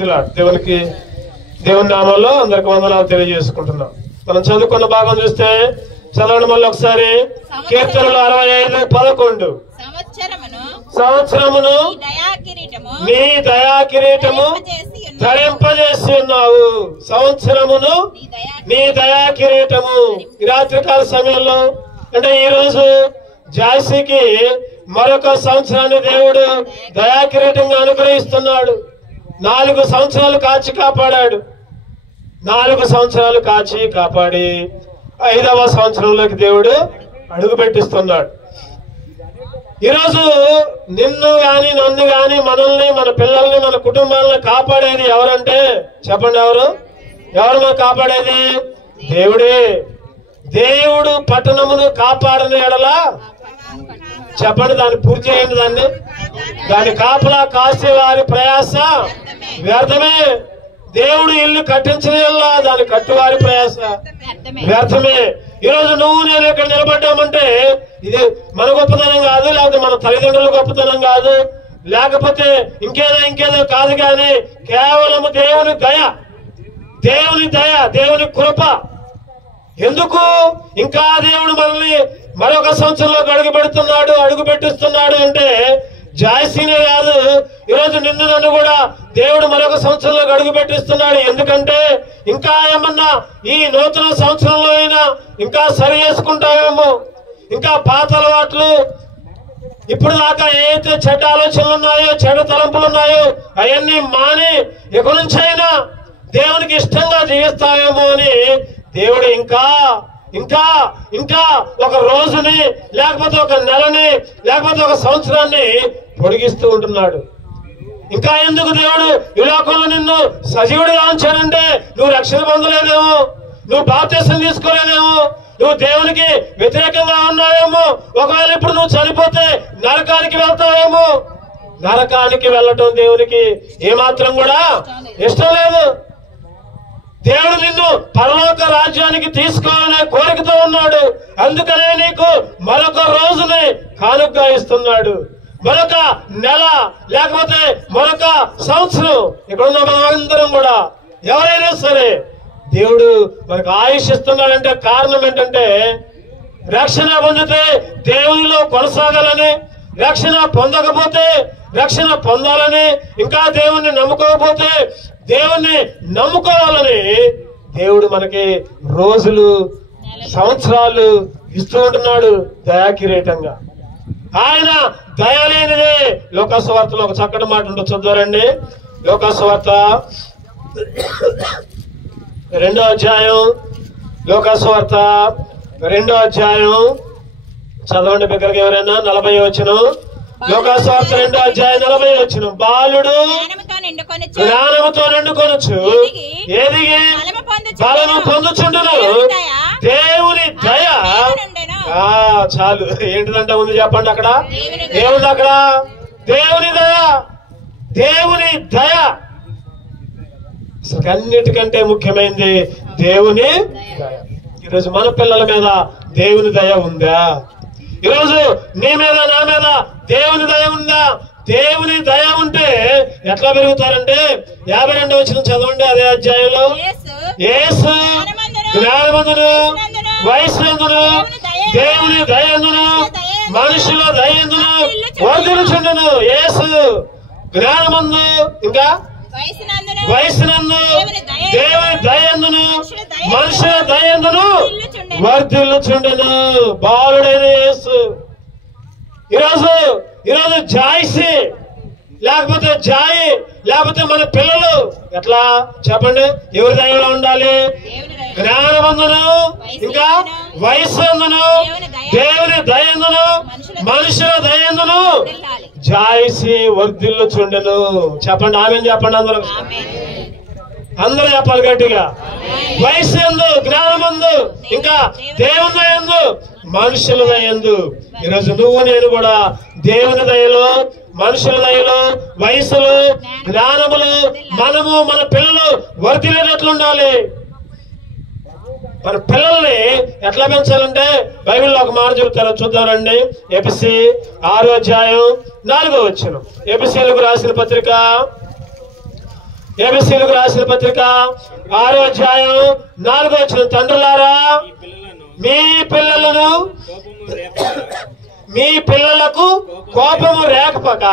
దేవునికి దేవుని నామంలో అందరికి వందనాలు తెలియజేసుకుంటున్నాం. మనం చదువుకున్న భాగం చూస్తే చదవండి మళ్ళీ ఒకసారి. కీర్తనలు 65:11 సంవత్సరమును నీ దయా కిరీటము ధరింపజేసి ఉన్నావు. సంవత్సరమును నీ దయా కిరీటము. ఈ రాత్రికాల సమయంలో అంటే ఈ రోజు జాయిసీకి మరొక సంవత్సరాన్ని దేవుడు దయా కిరీటంగా అనుగ్రహిస్తున్నాడు. 4 సంవత్సరాలు కాచి కాపాడాడు. 4 సంవత్సరాలు కాచి కాపాడి 5వ సంవత్సరంలోకి దేవుడు అడుగు పెట్టిస్తున్నాడు. ఈరోజు నిన్ను గాని నన్ను గాని మనల్ని మన పిల్లల్ని మన కుటుంబాలను కాపాడేది ఎవరంటే చెప్పండి, ఎవరు మనం కాపాడేది? దేవుడే. దేవుడు పట్టణమును కాపాడని ఎడలా చెప్పండి, దాన్ని పూర్తి చేయండి. దాన్ని కాపలా కాసే వారి ప్రయాస వ్యర్థమే. దేవుడు ఇల్లు కట్టించిన దాన్ని కట్టువారి ప్రయాస వ్యర్థమే. ఈరోజు నువ్వు నేను ఇక్కడ నిలబడ్డామంటే ఇది మన గొప్పతనం కాదు, లేకపోతే మన తల్లిదండ్రుల గొప్పతనం కాదు, లేకపోతే ఇంకేదో కాదు, కానీ కేవలం దేవుని దయ, దేవుని కృప. ఎందుకు ఇంకా దేవుడు మనల్ని మరొక సంవత్సరంలోకి అడుగు పెట్టిస్తున్నాడు అంటే జాయిసీనే కాదు, ఈరోజు నిన్ను నన్ను కూడా దేవుడు మరొక సంవత్సరంలోకి అడుగు పెట్టిస్తున్నాడు. ఎందుకంటే ఇంకా ఏమన్నా ఈ నూతన సంవత్సరంలో అయినా ఇంకా సరి చేసుకుంటామేమో, ఇంకా పాత అలవాట్లు ఇప్పుడు దాకా ఏదైతే చెడ్డ ఆలోచనలు ఉన్నాయో, చెడ్డ తలంపులు ఉన్నాయో అవన్నీ మాని ఇక నుంచైనా దేవునికి ఇష్టంగా జీవిస్తామేమో అని దేవుడు ఇంకా ఒక రోజుని, లేకపోతే ఒక నెలని, లేకపోతే ఒక సంవత్సరాన్ని పొడిగిస్తూ ఉంటున్నాడు. ఇంకా ఎందుకు దేవుడు ఈ లోకంలో నిన్ను సజీవుడిగా ఉంచాడంటే నువ్వు రక్షణ పొందలేదేమో, నువ్వు బాప్తిసం తీసుకోలేదేమో, నువ్వు దేవునికి వ్యతిరేకంగా ఉన్నావేమో. ఒకవేళ ఇప్పుడు నువ్వు చనిపోతే నరకానికి వెళ్తావేమో. నరకానికి వెళ్ళటం దేవునికి ఏమాత్రం కూడా ఇష్టం లేదు. దేవుడు నిన్ను పరలోక రాజ్యానికి తీసుకోవాలనే కోరికతో ఉన్నాడు. అందుకనే నీకు మరొక రోజుని కానుకగా ఇస్తున్నాడు, మరొక నెల, లేకపోతే మరొక సంవత్సరం. ఇక్కడున్న మనమందరం కూడా ఎవరైనా సరే దేవుడు మనకు ఆయుష్ ఇస్తున్నాడంటే కారణం ఏంటంటే రక్షణ పొందితే దేవునిలో కొనసాగాలని, రక్షణ పొందకపోతే రక్షణ పొందాలని, ఇంకా దేవుణ్ణి నమ్ముకోకపోతే దేవుణ్ణి నమ్ముకోవాలని దేవుడు మనకి రోజులు, సంవత్సరాలు ఇస్తూ ఉంటున్నాడు దయాకిరీటంగా. ఆయన దయ లేనిదే. లోకాసు వార్తలో ఒక చక్కటి మాట ఉంటుంది, చూద్దారండి. లోకాసు వార్త 2వ అధ్యాయం, లోకాసు వార్త 2వ అధ్యాయం చదవండి బిగ్గరగా ఎవరైనా. 40వ వచనం. లోకాసు వార్త 2వ అధ్యాయం 40వ వచనం. బాలుడు జ్ఞానముతో నిండుకొనుచు ఎదిగి బలము పొందుచుండును, దేవుని దయ. చాలు, ఏంటిదంటే ముందు చెప్పండి అక్కడ ఏముంది? అక్కడ దేవుని దయ. అసలు అన్నిటికంటే ముఖ్యమైనది దేవుని దయ. ఈరోజు మన పిల్లల మీద దేవుని దయ ఉందా? ఈరోజు నీ మీద, నా మీద దేవుని దయ ఉందా? దేవుని దయ ఉంటే ఎట్లా పెరుగుతారంటే 52వ వచనం చదవండి. అదే అధ్యాయంలో యేసు జ్ఞానమందును వయస్సునందును దేవుని దయందును మనుషుల దయందును వర్ధిల్లుచుండును. యేసు జ్ఞానమందు, ఇంకా వయస్సునందు దేవుని దయందును మనుషుల దయందును వర్ధిల్లుచుండును. బాలుడైన యేసు. ఈరోజు జాయిసి, లేకపోతే లేకపోతే మన పిల్లలు ఎట్లా చెప్పండి? ఎవరి దయలో ఉండాలి? జ్ఞానమందును, ఇంకా వయస్సు అందును దేవుని దయందును మనుషుల దయందును జాయిసి వర్ధిల్లుచుండును. చెప్పండి, ఆమెను చెప్పండి. అందరూ చెప్పాలి గట్టిగా. వయస్సు ఎందు, జ్ఞానమందు, ఇంకా దేవుని దయందు మనుషుల దయందు. ఈరోజు నువ్వు నేను కూడా దేవుని దయలో, మనుషుల దయలో, వయసులు, జ్ఞానములు మనము మన పిల్లలు వర్ధిల్లేటట్లుండాలి. మన పిల్లల్ని ఎట్లా పెంచాలంటే బైబిల్లో ఒక మాట చెబుతారో చూద్దామండి. ఎఫెసీ 6వ అధ్యాయం 4వ వచనం. ఎఫెసీయులకు రాసిన పత్రిక ఎబిసీలకు రాసిన పత్రిక 6వ అధ్యాయం 4వ వచనం. తండ్రులారా మీ పిల్లలకు కోపము రేపక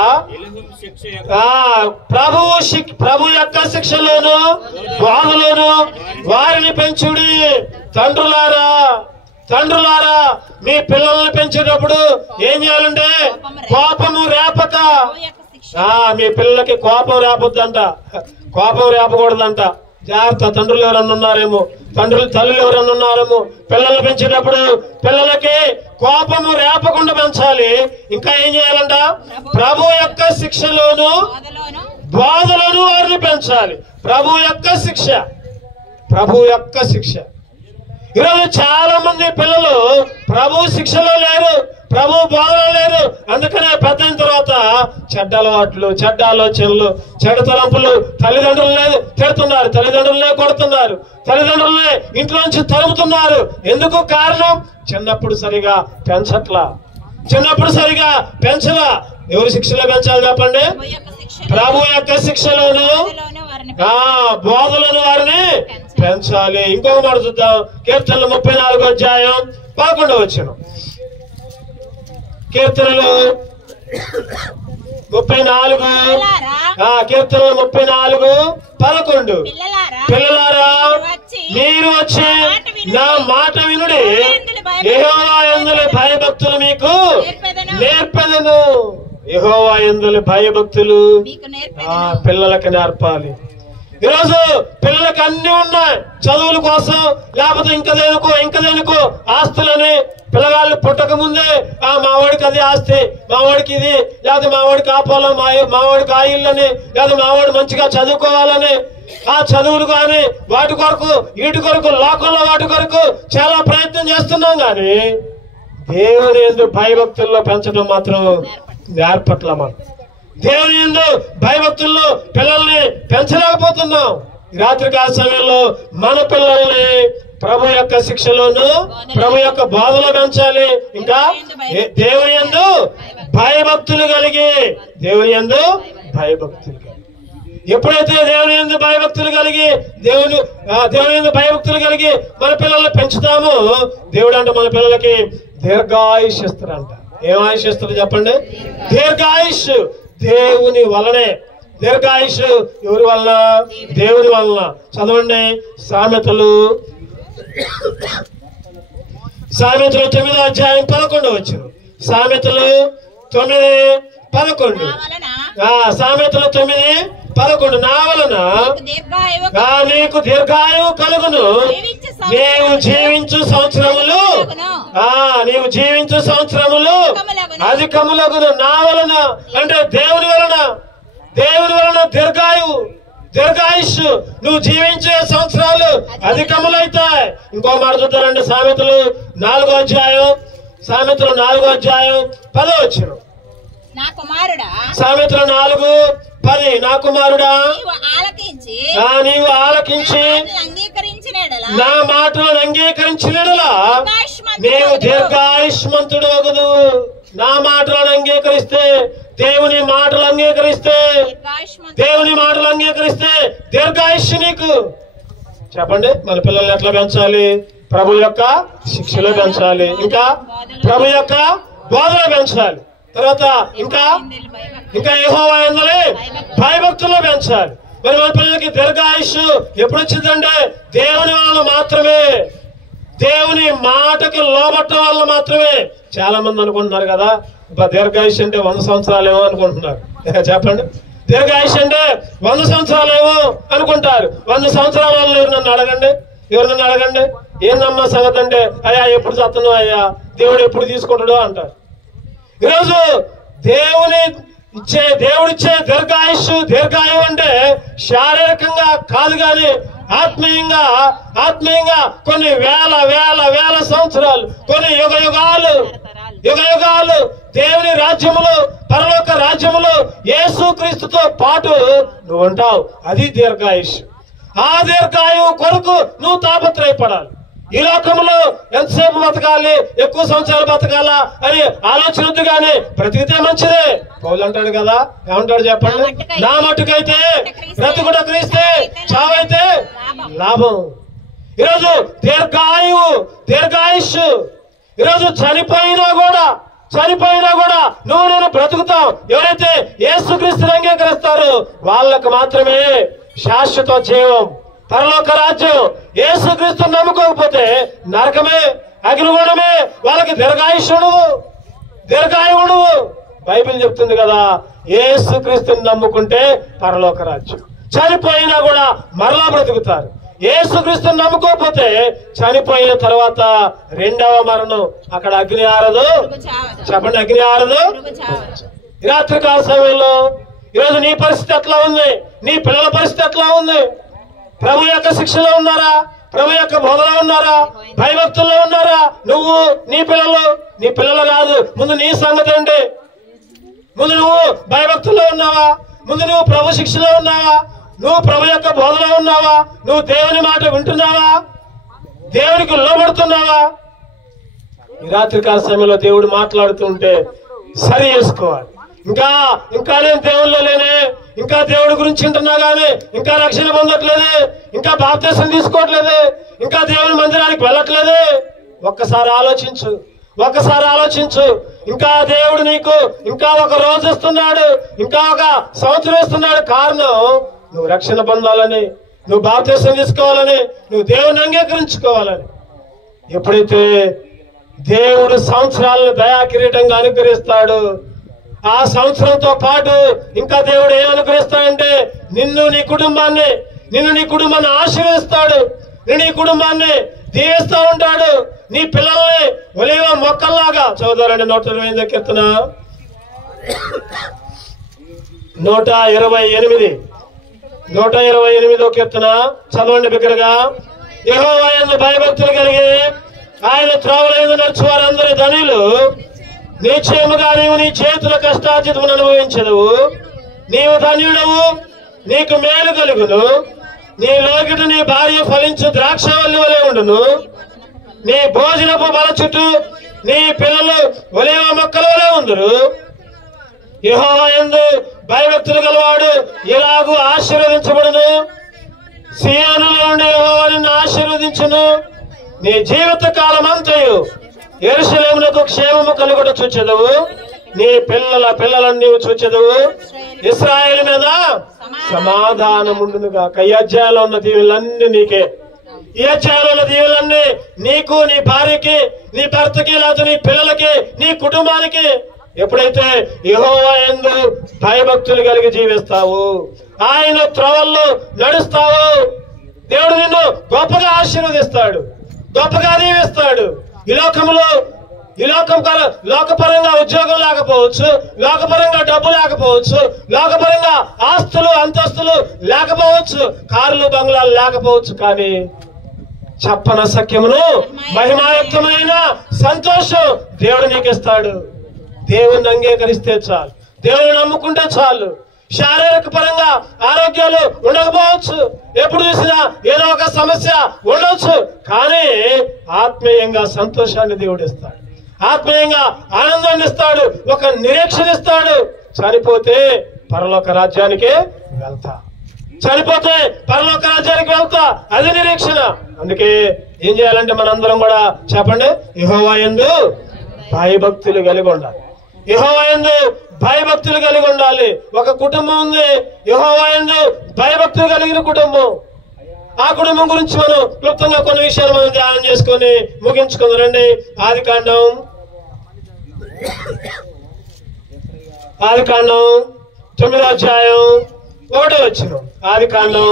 ప్రభు యొక్క శిక్షలోను బాధలోను వారిని పెంచుడి. తండ్రులారా మీ పిల్లల్ని పెంచేటప్పుడు ఏం చేయాలంటే కోపము రేపక. మీ పిల్లలకి కోపం రేపొద్దంట, కోపం రేపకూడదంట. జాగ్రత్త. తండ్రులు ఎవరన్నా ఉన్నారేమో, తల్లులు ఎవరన్నా ఉన్నారేమో, పిల్లలు పెంచేటప్పుడు పిల్లలకి కోపము రేపకుండా పెంచాలి. ఇంకా ఏం చేయాలంట? ప్రభు యొక్క శిక్షలోను బాధలోను వారిని పెంచాలి. ప్రభు యొక్క శిక్ష. ఈరోజు చాలా మంది పిల్లలు ప్రభు శిక్షలో లేరు, ప్రభు బోధలో లేరు. అందుకనే పెద్ద అయిన తర్వాత చెడ్డ అలవాట్లు, చెడ్డ ఆలోచనలు, చెడ్డ తలంపులు, తల్లిదండ్రులనే తిడుతున్నారు, తల్లిదండ్రులనే కొడుతున్నారు, తల్లిదండ్రులనే ఇంట్లోంచి తరుముతున్నారు. ఎందుకు కారణం? చిన్నప్పుడు సరిగా పెంచలా. ఎవరు శిక్షలో పెంచాలి చెప్పండి? ప్రభు యొక్క శిక్షలోను బోధలను వారిని పెంచాలి. ఇంకొక మాట చూద్దాం. కీర్తనలు 34వ అధ్యాయం 11వ వచనం. కీర్తనలు 34:11. పిల్లలారా మీరు వచ్చి నా మాట వినుడి, యెహోవా యందు భయభక్తులు మీకు నేర్పెదను. యెహోవా యందు భయభక్తులు పిల్లలకి నేర్పాలి. ఈరోజు పిల్లలకి అన్ని ఉన్నాయి, చదువుల కోసం, లేకపోతే ఇంకా దేనికో ఆస్తులని. పిల్లగాళ్ళు పుట్టక ముందే మావాడికి అది ఆస్తి, మావాడికి ఇది, లేకపోతే మావాడికి ఆ పొలం, మావాడికి ఆ ఇల్లని, లేదా మావాడు మంచిగా చదువుకోవాలని ఆ చదువులు కానీ వాటి కొరకు వీటి కొరకు లోకంలో వాటి కొరకు చాలా ప్రయత్నం చేస్తున్నాం. కానీ దేవుని యందు భయభక్తుల్లో పెంచడం మాత్రం నేర్పట్ల. మనం దేవుని యందు భయభక్తుల్లో పిల్లల్ని పెంచలేకపోతున్నాం. రాత్రికాల సమయంలో మన పిల్లల్ని ప్రభు యొక్క శిక్షలోను ప్రభు యొక్క బోధలో పెంచాలి. ఇంకా దేవుని యందు భయభక్తులు కలిగి ఎప్పుడైతే దేవుని యందు భయభక్తులు కలిగి మన పిల్లల్ని పెంచుతామో, దేవుడు అంటే మన పిల్లలకి దీర్ఘాయుష్ ఇస్తారంట. ఏం ఆయుష్ ఇస్తారు చెప్పండి? దీర్ఘాయుష్. దేవుని వలనే. దీర్ఘాయుష్ ఎవరి వలన? దేవుని వలన. చదవండి. సామెతలు 9వ అధ్యాయం 11వ వచనం. సామెతలు 9:11. సామెతలు 9:11. నా వలన నీకు దీర్ఘాయువు కలుగును, నీవు జీవించు సంవత్సరములు అధికములగును. నా వలన అంటే దేవుని వలన దీర్ఘాయుష్. నువ్వు జీవించే సంవత్సరాలు అధికములైతాయి. ఇంకో మాట చూద్దారండి. సామెతలు 4వ అధ్యాయం 10వ వచనం. సామెతలు 4:10. నా కుమారుడా నీవు ఆలకించి నా మాటలను అంగీకరించినలా నీవు దీర్ఘాయుష్మంతుడు అగుదు. నా మాటలను అంగీకరిస్తే, దేవుని మాటలు అంగీకరిస్తే దీర్ఘాయుష్ నీకు. చెప్పండి, మన పిల్లల్ని ఎట్లా పెంచాలి? ప్రభు యొక్క శిక్షలో పెంచాలి. ఇంకా ప్రభు యొక్క బోధలో పెంచాలి. తర్వాత ఇంకా యెహోవా యందు భయభక్తుల్లో పెంచాలి. మరి మన పిల్లలకి దీర్ఘాయుష్ ఎప్పుడు వచ్చిందంటే దేవుని వలన మాత్రమే, దేవుని మాటకి లోబట్టడం వల్ల మాత్రమే. చాలా మంది అనుకుంటున్నారు కదా, దీర్ఘాయుష్ అంటే 100 సంవత్సరాలేమో అనుకుంటున్నారు. చెప్పండి, దీర్ఘాయుష్ అంటే 100 సంవత్సరాలేమో అనుకుంటారు. 100 సంవత్సరాల వాళ్ళు ఎవరినన్ను అడగండి, ఏందమ్మా సంగతి అంటే, అయ్యా ఎప్పుడు చస్తున్నావు అయ్యా, దేవుడు ఎప్పుడు తీసుకుంటాడు అంటారు. ఈరోజు దేవుడిచ్చే దీర్ఘాయువు అంటే శారీరకంగా కాదు, కానీ ఆత్మీయంగా కొన్ని వేల సంవత్సరాలు, కొన్ని యుగాలు దేవుని రాజ్యములు, పరలోక రాజ్యములు యేసుక్రీస్తుతో పాటు నువ్వు ఉంటావు. అది దీర్ఘాయుష్. ఆ దీర్ఘాయువు కొరకు నువ్వు తాపత్రయపడాలి. ఈ లోకంలో ఎంతసేపు బతకాలి, ఎక్కువ సంవత్సరాలు బతకాలా అని ఆలోచన వద్దు, కానీ బ్రతికితే మంచిదే. పౌలు అంటాడు కదా, ఏమంటాడు చెప్పండి? నా మట్టుకైతే బ్రతుకుట క్రీస్తే, చావైతే లాభం. ఈరోజు దీర్ఘాయుష్. ఈరోజు చనిపోయినా కూడా నువ్వు నేను బ్రతుకుతాం. ఎవరైతే యేసుక్రీస్తుని అంగీకరిస్తారో వాళ్ళకు మాత్రమే శాశ్వత జీవం, పరలోక రాజ్యం. యేసుక్రీస్తుని నమ్ముకోకపోతే నరకమే, అగ్నిగుణమే. వాళ్ళకి దీర్ఘాయుష్ ఉండదు. బైబిల్ చెప్తుంది కదా, యేసుక్రీస్తుని నమ్ముకుంటే పరలోక రాజ్యం. చనిపోయినా కూడా మరలా బ్రతుకుతారు. యేసుక్రీస్తుని నమ్ముకోకపోతే చనిపోయిన తర్వాత రెండవ మరణం, అక్కడ అగ్ని ఆరదు. చెప్పండి, అగ్ని ఆరదు. ఈ రాత్రికాల సమయంలో ఈరోజు నీ పరిస్థితి ఎట్లా ఉంది? నీ పిల్లల పరిస్థితి ఎట్లా ఉంది? ప్రభు యొక్క శిక్షలో ఉన్నారా? ప్రభు యొక్క బోధలో ఉన్నారా? భయభక్తుల్లో ఉన్నారా? నువ్వు, నీ పిల్లలు కాదు, ముందు నీ సంగతి అండి. ముందు నువ్వు భయభక్తుల్లో ఉన్నావా? ముందు నువ్వు ప్రభు శిక్షలో ఉన్నావా? నువ్వు ప్రభు యొక్క బోధలో ఉన్నావా? నువ్వు దేవుని మాట వింటున్నావా? దేవునికి లోబడుతున్నావా? ఈ రాత్రికాల సమయంలో దేవుడు మాట్లాడుతూ ఉంటే సరి చేసుకోవాలి. ఇంకా నేను దేవుల్లో లేనే, ఇంకా దేవుడి గురించి వింటున్నా గానీ ఇంకా రక్షణ పొందట్లేదే, ఇంకా బాప్తిసం తీసుకోవట్లేదే, ఇంకా దేవుని మందిరానికి వెళ్ళట్లేదే. ఒక్కసారి ఆలోచించు. ఇంకా దేవుడు నీకు ఇంకా ఒక రోజు ఇస్తున్నాడు, ఇంకా ఒక సంవత్సరం ఇస్తున్నాడు. కారణం నువ్వు రక్షణ పొందాలని, నువ్వు బాప్తిసం తీసుకోవాలని, నువ్వు దేవుని అంగీకరించుకోవాలని. ఎప్పుడైతే దేవుడు సంవత్సరాలను దయా కిరీటంగా అనుగ్రహిస్తాడు, ఆ సంవత్సరంతో పాటు ఇంకా దేవుడు ఏం అనుగ్రహిస్తాడంటే నిన్ను నీ కుటుంబాన్ని ఆశీర్వదిస్తాడు. నీ కుటుంబాన్ని దీవిస్తూ ఉంటాడు. నీ పిల్లల్ని ఒలీవ మొక్కల్లాగా. చదువుతారండి 128వ కీర్తన 128వ కీర్తన చదవండి బిగ్గరగా. యెహోవా యందు భయభక్తులు కలిగి ఆయన త్రోవలందు నడుచు వారందరి ధనులు. నిశ్చయముగా నీవు నీ చేతుల కష్టార్జితమును అనుభవించదువు. నీవు ధన్యుడవు, నీకు మేలు కలుగును. నీ లోకిట నీ భార్య ఫలించు ద్రాక్షవల్లి వలె ఉండును. నీ భోజనపు బల చుట్టూ నీ పిల్లలు ఒలీవ మొక్కల వలె ఉందురు. యెహోవా యందు భయభక్తులు గలవాడు ఇలాగూ ఆశీర్వదించబడును. సీయోనులో నుండి యెహోవా నిన్ను ఆశీర్వదించును. నీ జీవిత కాలమంతయు యెరూషలేమునకు క్షేమము కలుగుట చూచెదవు. నీ పిల్లలను నీవు చూచెదవు. ఇశ్రాయేలు మీద సమాధానముండునుగా. ఈ అధ్యాయంలో ఉన్న దీవులన్నీ నీకే. ఈ అధ్యాయంలో ఉన్న దీవులన్నీ నీకు, నీ భార్యకి, నీ భర్తకి, లేకపోతే నీ పిల్లలకి, నీ కుటుంబానికి. ఎప్పుడైతే యెహోవా యందు భయభక్తులు కలిగి జీవిస్తావు, ఆయన త్రోవల్లో నడుస్తావు, దేవుడు నిన్ను గొప్పగా ఆశీర్వదిస్తాడు, గొప్పగా దీవిస్తాడు. ఈ లోకపరంగా ఉద్యోగం లేకపోవచ్చు, లోకపరంగా డబ్బు లేకపోవచ్చు, లోకపరంగా ఆస్తులు అంతస్తులు లేకపోవచ్చు, కార్లు బంగ్లాలు లేకపోవచ్చు, కానీ చెప్పన సఖ్యమును మహిమాయుక్తమైన సంతోషం దేవుడు నీకు ఇస్తాడు. దేవుణ్ణి అంగీకరిస్తే చాలు, దేవుని నమ్ముకుంటే చాలు. శారీరక పరంగా ఆరోగ్యాలు ఉండకపోవచ్చు, ఎప్పుడు చూసినా ఏదో ఒక సమస్య ఉండవచ్చు, కానీ ఆత్మీయంగా సంతోషాన్ని దేవుడు ఇస్తాడు, ఆత్మీయంగా ఆనందాన్ని ఇస్తాడు, ఒక నిరీక్షణ ఇస్తాడు. చనిపోతే పరలోక రాజ్యానికి వెళ్తా, అది నిరీక్షణ. అందుకే ఏం చేయాలంటే మనందరం కూడా చెప్పండి, యెహోవా యందు భయభక్తులు కలిగి ఉండాలి. యెహోవా యందు భయభక్తులు కలిగి ఉండాలి. ఒక కుటుంబం ఉంది, యెహోవా యందు భయభక్తులు కలిగిన కుటుంబం. ఆ కుటుంబం గురించి మనం క్లుప్తంగా కొన్ని విషయాలు మనం ధ్యానం చేసుకొని ముగించుకుందాం రండి. ఆదికాండం 9వ అధ్యాయం 1వ వచనం. ఆదికాండం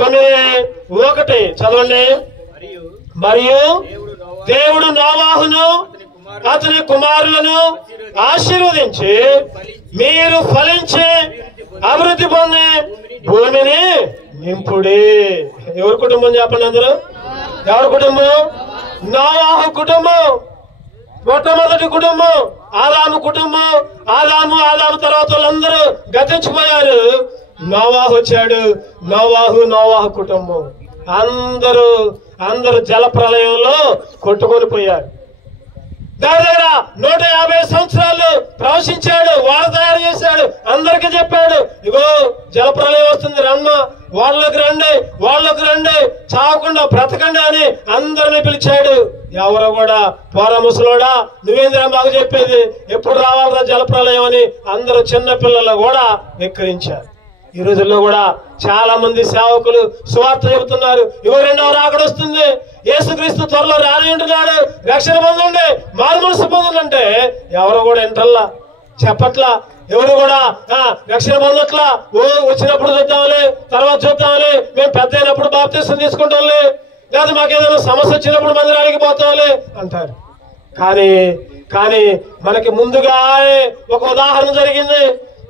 9:1 చదవండి. మరియు దేవుడు నోవాహును అతని కుమారులను ఆశీర్వదించి మీరు ఫలించి అభివృద్ధి పొంది భూమిని నింపుడి. ఎవరి కుటుంబం చెప్పండి అందరూ? ఎవరి కుటుంబం? నోవాహు కుటుంబం. మొట్టమొదటి కుటుంబం ఆదాము కుటుంబం. ఆదాము తర్వాత వాళ్ళందరూ గతించిపోయారు. నోవాహు వచ్చాడు. నోవాహు కుటుంబం. అందరూ జల ప్రళయంలో కొట్టుకొని పోయారు. దగ్గర 150 సంవత్సరాలు ప్రవశించాడు, వాడ తయారు చేశాడు, అందరికీ చెప్పాడు, ఇగో జల ప్రళయం వస్తుంది, రమ్మ వాళ్ళకి రండి, చావకుండా బ్రతకండి అని అందరిని పిలిచాడు. ఎవరో కూడా పోరా ముసలోడా, నువ్వేంద్రా మాకు చెప్పేది, ఎప్పుడు రావాలరా జల ప్రళయం అని అందరూ చిన్న పిల్లలు కూడా వెక్కిరించారు. ఈ రోజుల్లో కూడా చాలా మంది సేవకులు సువార్త చెబుతున్నారు, ఇగో 2వ రాకడ వస్తుంది, యేసుక్రీస్తు త్వరలో రాని ఉంటున్నాడు, రక్షణ పొందండి, మారు మనసు పొందండి. ఎవరు కూడా ఇంటల్లా, చెప్పట్లా, ఎవరు కూడా రక్షణ పొందట్లా. వచ్చినప్పుడు చూద్దాంలే, తర్వాత చూద్దాంలే, మేము పెద్ద అయినప్పుడు బాప్తిసం తీసుకుంటాంలే, లేదా మాకేదైనా సమస్య వచ్చినప్పుడు మందిరానికి పోతాంలే అంటారు. కానీ మనకి ముందుగా ఒక ఉదాహరణ జరిగింది,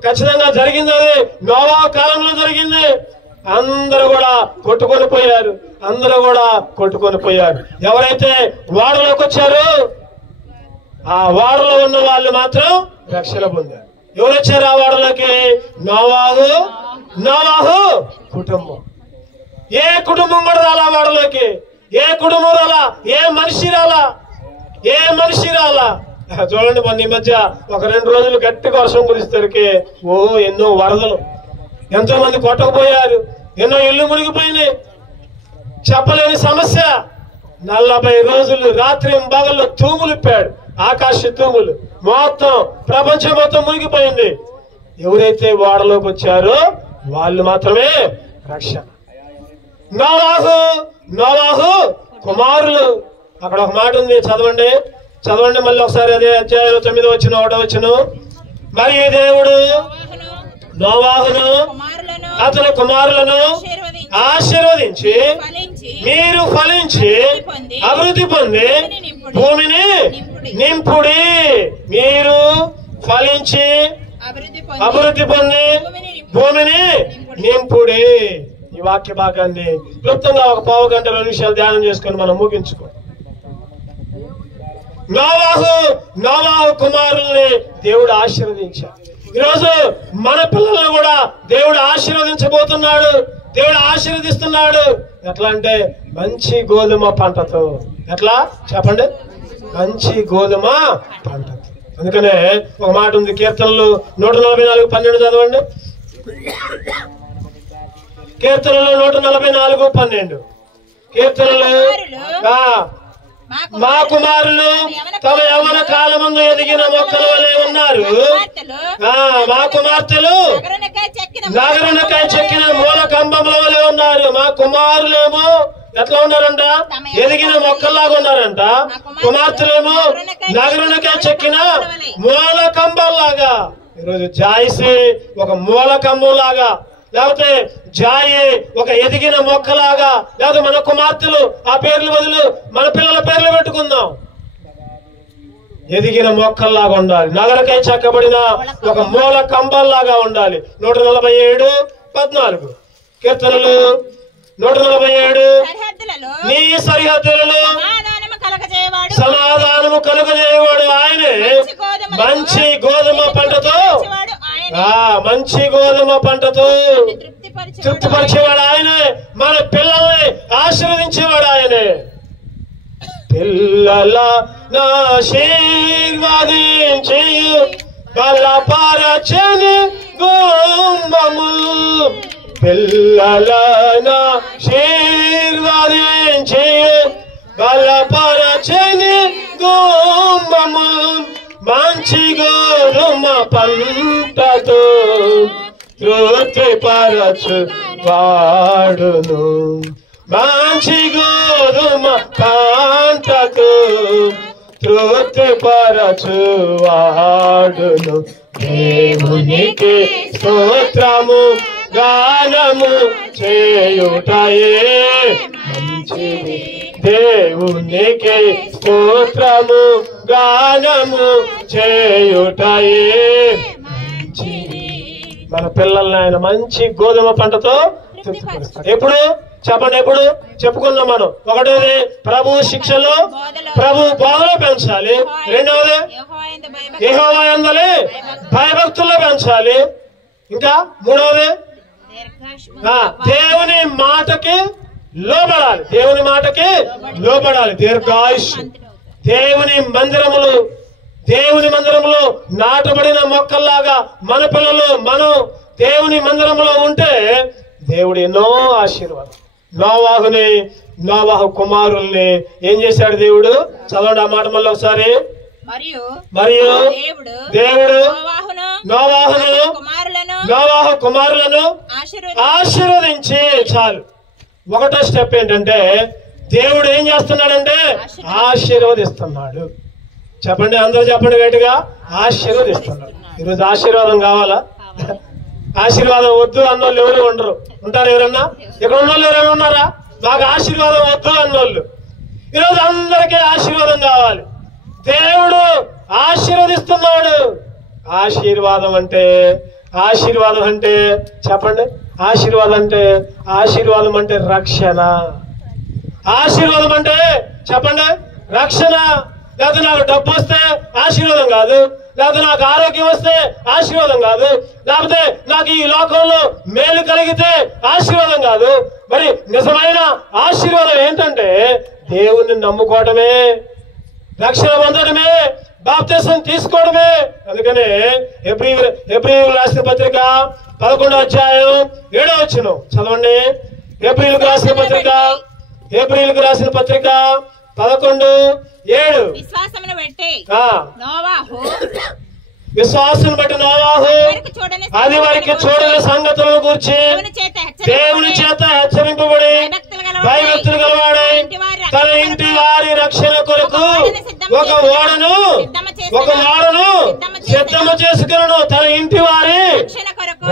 ఖచ్చితంగా జరిగింది. అది నోవహు కాలంలో జరిగింది. అందరూ కూడా కొట్టుకొని పోయారు. ఎవరైతే ఓడలోకి వచ్చారో ఆ ఓడలో ఉన్న వాళ్ళు మాత్రం రక్షణ పొందారు. ఎవరు వచ్చారు ఆ ఓడలోకి? నోవహు కుటుంబం. ఏ కుటుంబం కూడా రాలా ఓడలోకి, ఏ కుటుంబం రాలా, ఏ మనిషి రాలా. చూడండి, మొన్న ఈ మధ్య ఒక 2 రోజులు గట్టిగా వర్షం కురిస్తేరికి ఎన్నో వరదలు, ఎంతో మంది కొట్టకపోయారు, ఎన్నో ఇల్లు మునిగిపోయినాయి. చెప్పలేని సమస్య. 40 రోజులు రాత్రి పగళ్ళు తూములు ఇప్పాడు, ఆకాశ తూములు, మొత్తం ప్రపంచం మొత్తం మునిగిపోయింది. ఎవరైతే ఓడలోకి వచ్చారో వాళ్ళు మాత్రమే రక్షణ. నోవహు కుమారులు. అక్కడ ఒక మాట ఉంది, చదవండి మళ్ళీ ఒకసారి. అదే అధ్యాయం 9వ వచనం 1వ వచనం. మరియు దేవుడు నోవహును అతని కుమారులను ఆశీర్వదించి, మీరు ఫలించి అభివృద్ధి పొంది భూమిని నింపుడి. మీరు ఫలించి అభివృద్ధి పొంది భూమిని నింపుడి. ఈ వాక్య భాగాన్ని క్లుప్తంగా ఒక 1/2 గంట 2 నిమిషాలు ధ్యానం చేసుకొని మనం ముగించుకో. నోవహు కుమారుల్ని దేవుడు ఆశీర్వదించాడు. ఈరోజు మన పిల్లలను కూడా దేవుడు ఆశీర్వదించబోతున్నాడు, దేవుడు ఆశీర్వదిస్తున్నాడు. ఎట్లా అంటే మంచి గోధుమ పంటతో. ఎట్లా చెప్పండి? మంచి గోధుమ పంటతో. అందుకనే ఒక మాట ఉంది, కీర్తనలు 144:12 చదవండి. కీర్తనలు 144:12. కీర్తనలు మా కుమారులు తమ యవ్వన కాలమందు ఎదిగిన మొక్కల వలె ఉన్నారు, మా కుమార్తెలు నగరునకై చెక్కిన మూల కంబముల వలె ఉన్నారు. మా కుమారులేమో ఎట్లా ఉన్నారంట? ఎదిగిన మొక్కల్లాగా ఉన్నారంట. కుమార్తెలేమో నగరునకై చెక్కిన మూల కంబంలాగా. ఈరోజు జాయిసి ఒక మూల కంబం లాగా, లేకపోతే జాయి ఒక ఎదిగిన మొక్కలాగా, లేకపోతే మన కుమార్తెలు ఆ పేర్లు బదులు మన పిల్లల పేర్లు పెట్టుకుందాం. ఎదిగిన మొక్కల్లాగా ఉండాలి, నగరకై చెక్కబడిన ఒక మూల కంబల్లాగా ఉండాలి. 147:14 కీర్తనలు 147. నీ సరిహద్దులలో సమాధానము కలుగజేయవాడు ఆయనే, మంచి గోధుమ పంటతో తృప్తిపరిచేవాడు ఆయనే, మన పిల్లల్ని ఆశీర్వదించేవాడు ఆయనే. పిల్లలను ఆశీర్వదించి బలపరచని గుమ్మము, పిల్లలను ఆశీర్వదించి బలపరచని గుమ్మము, మంచి గోధుమ పంటతో తృప్తిపరచు వాడును. మంచి గోధుమ పంటతో తృప్తిపరచు వాడును. దేవునికి స్తోత్రము గానము చేయుటయే మంచిది. దేవునికి స్తోత్రము గానము చేయుటయే మంచిది. మన పిల్లల్ని ఆయన మంచి గోధుమ పంటతో తృప్తిపరుస్తాడు. ఎప్పుడు చెప్పండి? ఎప్పుడు చెప్పుకున్నాం మనం. ఒకటోది ప్రభు శిక్షలో, ప్రభు బోధలో పెంచాలి. రెండవది యెహోవా యందలి భయభక్తుల్లో పెంచాలి. ఇంకా మూడవది దేవుని మాటకి లోబడాలి, దేవుని మాటకి లోబడాలి. దీర్ఘాయుష్. దేవుని మందిరములో నాటబడిన మొక్కల్లాగా మన పిల్లలు మనం దేవుని మందిరంలో ఉంటే దేవుడు ఎన్నో ఆశీర్వాదం. నోవాహు కుమారుల్ని ఏం చేశాడు దేవుడు? చదవండి ఆ మాట మళ్ళీ ఒకసారి. మరియు దేవుడు నోవాహు కుమారులను ఆశీర్వదించి, చాలు. ఒకటో స్టెప్ ఏంటంటే దేవుడు ఏం చేస్తున్నాడంటే ఆశీర్వదిస్తున్నాడు. చెప్పండి, అందరూ చెప్పండి గట్టిగా, ఆశీర్వదిస్తున్నాడు. ఈరోజు ఆశీర్వాదం కావాలా? ఆశీర్వాదం వద్దు అన్నోళ్ళు ఎవరు ఉండరు? ఉంటారు ఎవరన్నా? ఇక్కడ ఉన్నోళ్ళు ఎవరైనా ఉన్నారా? మాకు ఆశీర్వాదం వద్దు అన్నోళ్ళు. ఈరోజు అందరికీ ఆశీర్వాదం కావాలి. దేవుడు ఆశీర్వదిస్తున్నాడు. ఆశీర్వాదం అంటే చెప్పండి, ఆశీర్వాదం అంటే రక్షణ. ఆశీర్వాదం అంటే చెప్పండి, రక్షణ. లేకపోతే నాకు డబ్బు వస్తే ఆశీర్వాదం కాదు, లేకపోతే నాకు ఆరోగ్యం వస్తే ఆశీర్వాదం కాదు, లేకపోతే నాకు ఈ లోకంలో మేలు కలిగితే ఆశీర్వాదం కాదు. మరి నిజమైన ఆశీర్వాదం ఏంటంటే దేవుణ్ణి నమ్ముకోవడమే, రక్షణ పొందడమే, బాప్తిసం తీసుకోవడమే. అందుకనే ఎబ్రీయులకు రాసిన పత్రిక 11వ అధ్యాయం 7వ వచనం చదవండి. ఎబ్రీయులకు రాసిన పత్రిక 11:7. విశ్వాసం బట్టి నోవాహు అది వారికి చూడని సంగతులను గురించి దేవుని చేత హెచ్చరింపబడి భయభక్తులు గలవాడై తన ఇంటి వారి రక్షణ కొరకు ఒక ఓడను సిద్ధము చేసుకును. తన ఇంటి వారి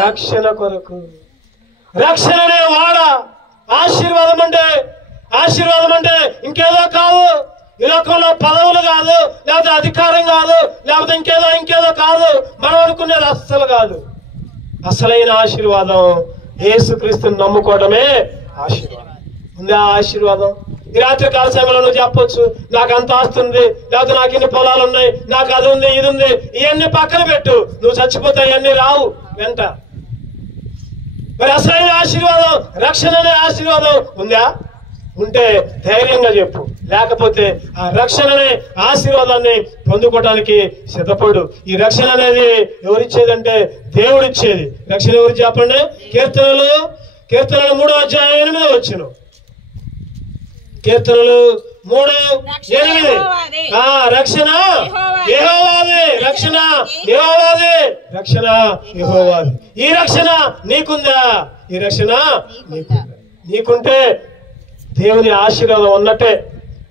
రక్షణ కొరకు. రక్షణ అనే ఓడ. ఆశీర్వాదం అంటే ఇంకేదో కాదు. ఈ లోకంలో పదవులు కాదు, లేకపోతే అధికారం కాదు, లేకపోతే ఇంకేదో కాదు. మనం అనుకునేది అస్సలు కాదు. అసలైన ఆశీర్వాదం యేసుక్రీస్తుని నమ్ముకోవడమే ఆశీర్వాదం. ఉందా ఆశీర్వాదం? ఈ రాత్రి కాల సమయంలో నువ్వు చెప్పొచ్చు, నాకు అంత ఆస్తుంది, లేకపోతే నాకు ఇన్ని పొలాలు ఉన్నాయి, నాకు అది ఉంది, ఇది ఉంది. ఇవన్నీ పక్కన పెట్టు, నువ్వు చచ్చిపోతే ఇవన్నీ రావు వెంట. మరి అసలైన ఆశీర్వాదం, రక్షణ అనే ఆశీర్వాదం ఉందా? ఉంటే ధైర్యంగా చెప్పు. లేకపోతే ఆ రక్షణ అనే ఆశీర్వాదాన్ని పొందుకోవడానికి సిద్ధపడు. ఈ రక్షణ అనేది ఎవరిచ్చేదంటే దేవుడు ఇచ్చేది. రక్షణ ఎవరు చెప్పండి? కీర్తనలు 3వ అధ్యాయం 8వ వచనం. కీర్తనలు 3:8. రక్షణ యెహోవాదే, రక్షణ యెహోవాదే. ఈ రక్షణ నీకుందా? ఈ రక్షణ నీకుంటే దేవుని ఆశీర్వాదం ఉన్నట్టే.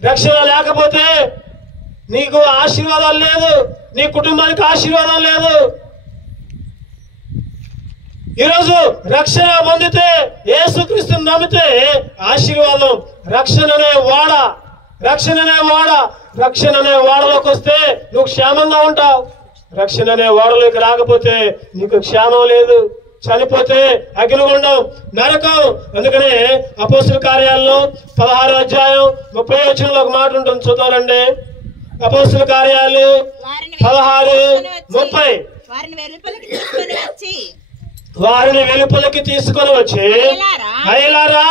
రక్షణ లేకపోతే నీకు ఆశీర్వాదాలు లేదు, నీ కుటుంబానికి ఆశీర్వాదం లేదు. ఈరోజు రక్షణ పొందితే, యేసుక్రీస్తుని నమ్మితే ఆశీర్వాదం. రక్షణ అనే ఓడలోకి వస్తే నువ్వు క్షేమంగా ఉంటావు. రక్షణ అనే ఓడలోకి రాకపోతే నీకు క్షేమం లేదు. చనిపోతే అగ్నిగుండం, నరకం. అందుకనే అపోస్తుల కార్యాల్లో 16వ అధ్యాయం 30వ వచనంలో ఒక మాట ఉంటుంది, చూద్దామండి. అపోస్తుల కార్యాలు 16:30. వారిని వెలుపలికి తీసుకొని వచ్చి, అయ్యలారా,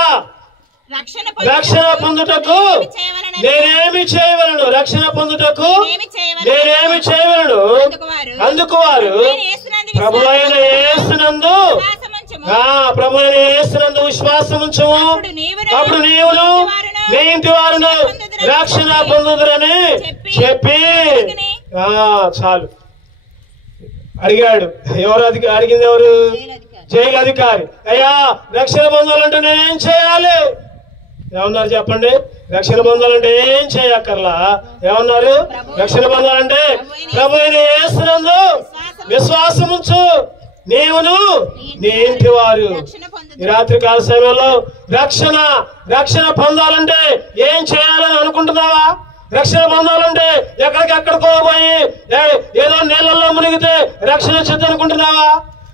రక్షణ పొందుటకు నేనేమి చేయవలను? రక్షణ పొందుటకు నేనేమి చేయవలను? అందుకు వారు ప్రభువైన యేసునందు విశ్వాసముంచుము, అప్పుడు నీవును నీ ఇంటి వారును రక్షణ పొందుదురని చెప్పి చాలు అడిగాడు. అడిగింది ఎవరు? జైలు అధికారి. అయ్యా, రక్షణ పొందాలంటే నేనేం చేయాలి? ఏమన్నారు చెప్పండి? రక్షణ పొందాలంటే ఏం చేయక్కర్లా. ఏమన్నారు? రక్షణ పొందాలంటే ప్రభువైన యేసునందు విశ్వాసముంచు, నీవును నీ ఇంటి వారు. ఈ రాత్రి కాల సమయంలో రక్షణ పొందాలంటే ఏం చేయాలని అనుకుంటున్నావా? రక్షణ పొందాలంటే ఎక్కడికో పోయి ఏదో నీళ్ళల్లో మునిగితే రక్షణ వచ్చింది అనుకుంటున్నావా?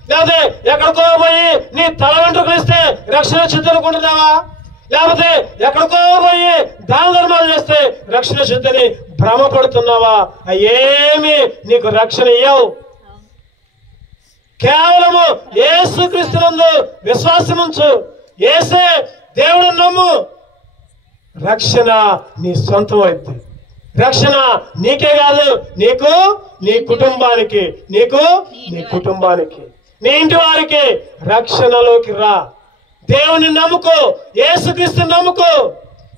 లేకపోతే ఎక్కడికో పోయి నీ తల వెంట్రుకలు ఇస్తే రక్షణ వచ్చింది అనుకుంటున్నావా? లేకపోతే ఎక్కడికో పోయి దాన ధర్మాలు చేస్తే రక్షణ వచ్చిందని భ్రమపడుతున్నావా? ఏమి నీకు రక్షణ ఇయ్యవు. కేవలము యేసుక్రీస్తునందు విశ్వాసముంచు. యేసే దేవుడిని నమ్ము, రక్షణ నీ సొంతం అయితే. రక్షణ నీకే కాదు, నీకు, నీ కుటుంబానికి, నీకు, నీ కుటుంబానికి, నీ ఇంటి వారికి రక్షణలోకి రా. దేవుని నమ్ముకో, యేసుక్రీస్తు నమ్ముకో.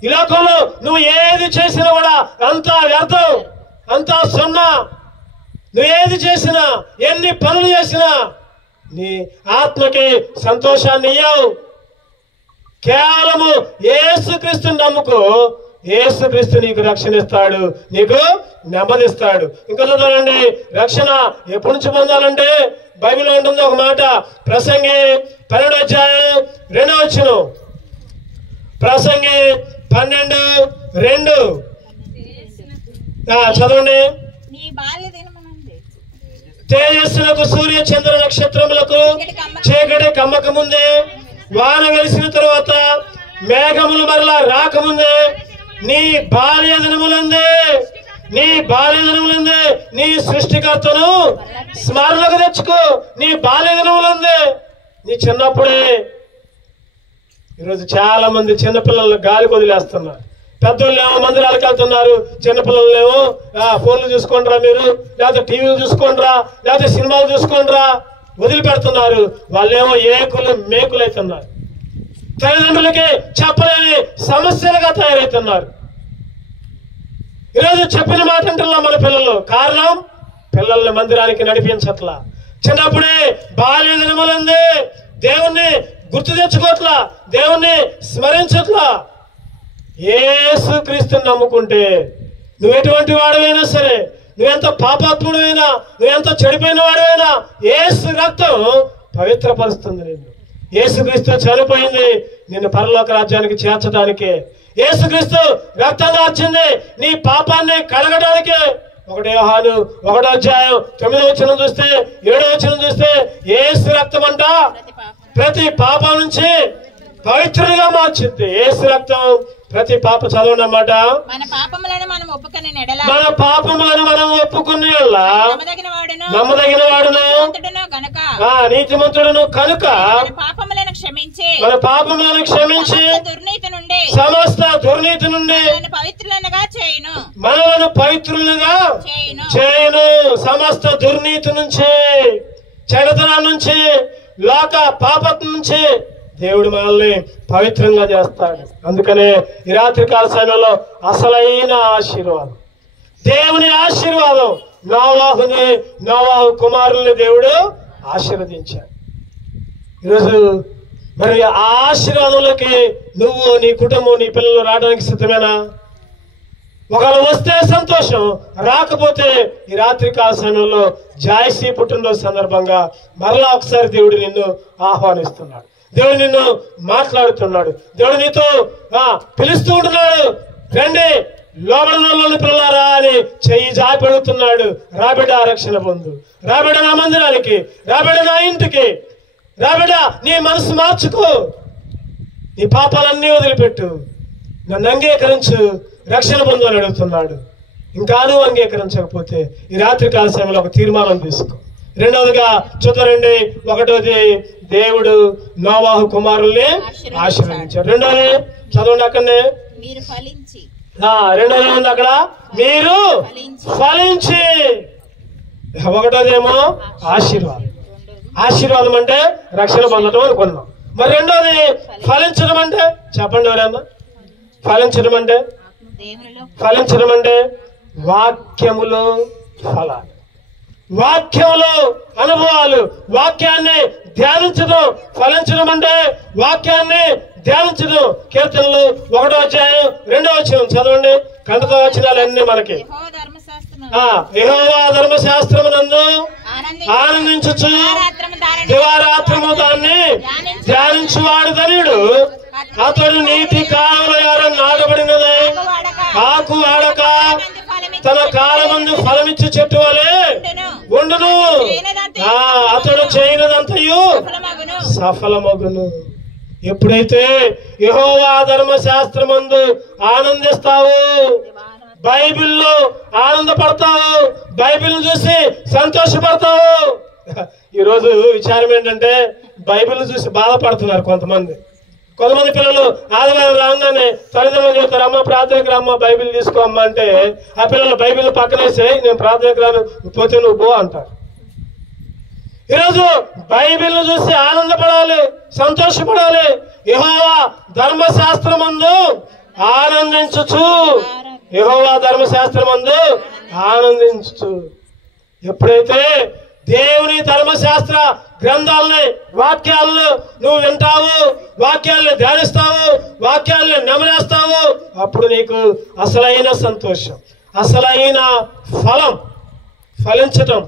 ఈ లోకంలో నువ్వు ఏది చేసినా కూడా అంతా వ్యర్థం, అంతా సున్నా. నువ్వు ఏది చేసినా, ఎన్ని పనులు చేసినా నీ ఆత్మకి సంతోషాన్ని ఇయ్యవు. కేవలము యేసుక్రీస్తుని నమ్ముకో, యేసుక్రీస్తు నీకు రక్షణ ఇస్తాడు, నీకు నెమ్మదిస్తాడు. ఇంకా చూడండి, రక్షణ ఎప్పటి నుంచి పొందాలంటే బైబిల్లో ఉంటుంది ఒక మాట, ప్రసంగి 12:2. ప్రసంగి 12:2 చదవండి. తేజస్సులకు సూర్య చంద్ర నక్షత్రములకు చీకటి కమ్మక ముందే, వాన వెలిసిన తరువాత మేఘములు మరలా రాకముందే, నీ బాల్య దినములందే నీ సృష్టికర్తను స్మరణకు తెచ్చుకో. నీ బాల్య దినములందే, నీ చిన్నప్పుడే. ఈరోజు చాలా మంది చిన్నపిల్లలు గాలి వదిలేస్తున్నారు. పెద్దోళ్ళేమో మందిరాలకు వెళ్తున్నారు, చిన్నపిల్లలేమో ఫోన్లు చూసుకోండిరా మీరు, లేకపోతే టీవీలు చూసుకోండిరా, లేకపోతే సినిమాలు చూసుకోండిరా వదిలిపెడుతున్నారు. వాళ్ళేమో మేకులు అవుతున్నారు. తల్లిదండ్రులకి చెప్పలేని సమస్యలుగా తయారవుతున్నారు. ఈరోజు చెప్పిన మాట అంటున్నా మన పిల్లలు. కారణం, పిల్లల్ని మందిరానికి నడిపించట్లా. చిన్నప్పుడే బాల్య దినములందే దేవుణ్ణి గుర్తు తెచ్చుకోవట్లా, దేవుణ్ణి స్మరించట్లా. యేసుక్రీస్తుని నమ్ముకుంటే నువ్వు ఎటువంటి వాడవైనా సరే, నువ్వెంత పాపాత్ముడైనా, నువ్వెంత చెడిపోయిన వాడవైనా, యేసు రక్తం పవిత్రపరుస్తుంది నిన్ను. యేసుక్రీస్తు చనిపోయింది నిన్ను పరలోక రాజ్యానికి చేర్చడానికే. యేసుక్రీస్తు రక్తం దాచింది నీ పాపాన్ని కడగడానికే. 1 యోహాను 1:9 చూస్తే, 7 చూస్తే, యేసు రక్తం అంట ప్రతి పాపం నుంచి పవిత్రులుగా మార్చింది. యేసు రక్తం ప్రతి పాప. చదవండి అన్నమాట. మన పాపములను మనం ఒప్పుకుని నమ్మదగిన వాడును నీతిమంతుడును కనుక మన పాపములను క్షమించి సమస్త దుర్నీతి నుండి మనలను పవిత్రులుగా చేయును. సమస్త దుర్నీతి నుంచి, చెడుతనం నుంచి, లోక పాపం నుంచి దేవుడు మనల్ని పవిత్రంగా చేస్తాడు. అందుకనే ఈ రాత్రికాల సమయంలో అసలైన ఆశీర్వాదం, దేవుని ఆశీర్వాదం, నోవాహు కుమారుల్ని దేవుడు ఆశీర్వదించాడు. ఈరోజు మరి ఆ ఆశీర్వాదంలోకి నువ్వు, నీ కుటుంబం, నీ పిల్లలు రావడానికి సిద్ధమేనా? ఒకవేళ వస్తే సంతోషం, రాకపోతే ఈ రాత్రికాల సమయంలో జాయశ్రీ పుట్టినరోజు సందర్భంగా మరలా ఒకసారి దేవుడు నిన్ను ఆహ్వానిస్తున్నాడు. దేవుడు నిన్ను మాట్లాడుతున్నాడు. దేవుడు నీతో పిలుస్తూ ఉంటున్నాడు. రండి లోబడిన పిల్లలారా అని చెయ్యి జాపి అడుగుతున్నాడు. రాబిడ్డ రక్షణ పొందు, రాబిడ్డ నా మందిరానికి, రాబిడ్డ నా ఇంటికి, రాబిడ్డ నీ మనసు మార్చుకో, నీ పాపాలన్నీ వదిలిపెట్టు, నన్ను అంగీకరించు, రక్షణ పొందు అని అడుగుతున్నాడు. ఇంకా నువ్వు అంగీకరించకపోతే ఈ రాత్రి కాల సమయంలో ఒక తీర్మానం తీసుకో. రెండవదిగా చూద్దారండి. ఒకటోది, దేవుడు నోవాహు కుమారుల్ని ఆశీర్వదించాడు. రెండోది చదవండి అక్కడనే. రెండోది ఉంది అక్కడ, మీరు ఫలించి. ఒకటోదేమో ఆశీర్వాదం. ఆశీర్వాదం అంటే రక్షణ పొందడం అనుకున్నాం. మరి రెండోది ఫలించడం అంటే చెప్పండి ఎవరన్నా. ఫలించడం అంటే వాక్యములో ఫలాలు, వాక్యములో అనుభవాలు, వాక్యాన్ని ధ్యానించడం. ఫలించడం అంటే వాక్యాన్ని ధ్యానించడం. కీర్తనలు 1:2 చదవండి. కంటతో వచనాలన్నీ మనకి. యెహోవా ధర్మశాస్త్రమునందు ఆనందించుచు దివారాత్రము దాన్ని ధ్యానించువాడు ధన్యుడు. అతడు నీతి కాలంలో నాటబడినదే ఆకు వాడక తన కాలమందు ఫలమిచ్చు చెట్టు వలె ఉండును. అతడు చేయనదంతయు సఫలమగును. ఎప్పుడైతే యెహోవా ధర్మశాస్త్రమందు ఆనందిస్తావు, బైబిల్లో ఆనందపడతావు, బైబిల్ చూసి సంతోషపడతావు. ఈరోజు విచారం ఏంటంటే బైబిల్ చూసి బాధపడుతున్నారు కొంతమంది. కొంతమంది పిల్లలు ఆదివారం రాగానే తల్లిదండ్రులు చెప్తారు, అమ్మ ప్రార్థనకు రామ్మ, బైబిల్ తీసుకో అమ్మ అంటే ఆ పిల్లలు బైబిల్ పక్కనేసి నేను ప్రార్థనకు రాను, పోతే నువ్వు పో అంటారు. ఈరోజు బైబిల్ చూసి ఆనందపడాలి, సంతోషపడాలి. యెహోవా ధర్మశాస్త్రమందు ఆనందించుచు, యెహోవా ధర్మశాస్త్రమందు ఆనందించుచు. ఎప్పుడైతే దేవుని ధర్మశాస్త్ర గ్రంథాలని, వాక్యాలను నువ్వు వింటావు, వాక్యాలను ధ్యానిస్తావు, వాక్యాలను నెమరేస్తావు, అప్పుడు నీకు అసలైన సంతోషం, అసలైన ఫలం, ఫలించడం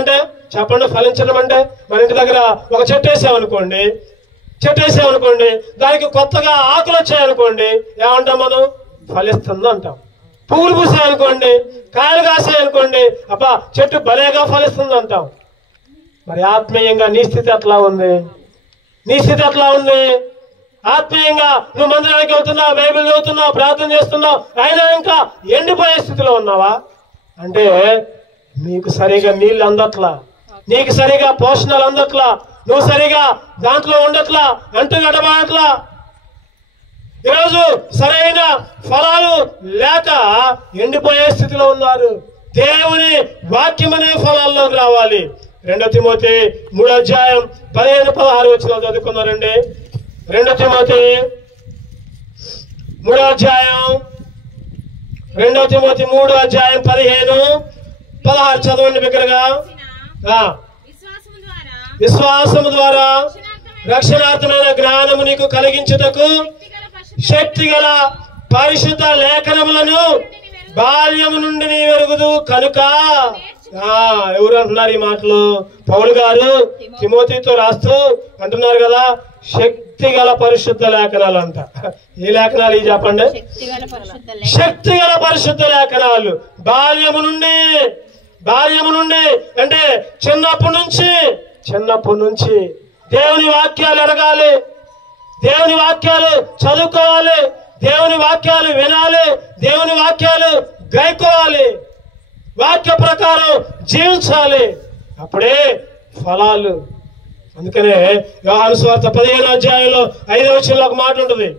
అంటే చెప్పండి. ఫలించడం అంటే మన ఇంటి దగ్గర ఒక చెట్టు వేసామనుకోండి, దానికి కొత్తగా ఆకులు వచ్చాయనుకోండి, ఏమంటాం మనం? ఫలిస్తుంది అంటాం. పువ్వులు పూసాయనుకోండి, కాయలు కాసాయనుకోండి, అబ్బా చెట్టు భలేగా ఫలిస్తుంది అంటాం. మరి ఆత్మీయంగా నీ స్థితి ఎట్లా ఉంది? ఆత్మీయంగా నువ్వు మందిరానికి వెళ్తున్నావు, బైబిల్ చదువుతున్నావు, ప్రార్థన చేస్తున్నావు, అయినా ఇంకా ఎండిపోయే స్థితిలో ఉన్నావా అంటే నీకు సరిగా నీళ్ళు అందట్లా, నీకు సరిగా పోషణలు అందట్లా, నువ్వు సరిగా దాంట్లో ఉండట్లా, అంటుగడబడట్లా. ఈరోజు సరైన ఫలాలు లేక ఎండిపోయే స్థితిలో ఉన్నారు. దేవుని వాక్యం అనే ఫలాల్లోకి రావాలి. 2 తిమోతి 3:15-16 వచ్చిన చదువుకున్నారండి. 2 తిమోతి 3:15-16 చదవండి బిగ్గరగా. విశ్వాసము ద్వారా రక్షణార్థమైన జ్ఞానము నీకు కలిగించుటకు శక్తి గల పరిశుద్ధ లేఖనములను బాల్యము నుండి నీ వెరుగుదు కనుక. ఎవరు అంటున్నారు ఈ మాటలు? పౌలు గారు తిమోతితో రాస్తూ అంటున్నారు కదా, శక్తి గల పరిశుద్ధ లేఖనాలు అంట. ఏ లేఖనాలు ఇవి చెప్పండి? శక్తి గల పరిశుద్ధ లేఖనాలు. బాల్యము నుండి అంటే చిన్నప్పటి నుంచి దేవుని వాక్యాలు ఎరగాలి, దేవుని వాక్యాలు చదువుకోవాలి, దేవుని వాక్యాలు వినాలి, దేవుని వాక్యాలు గైకోవాలి, వాక్య ప్రకారం జీవించాలి. అప్పుడే ఫలాలు. అందుకనే యోహాను సువార్త 15:5 ఒక మాట ఉంటుంది.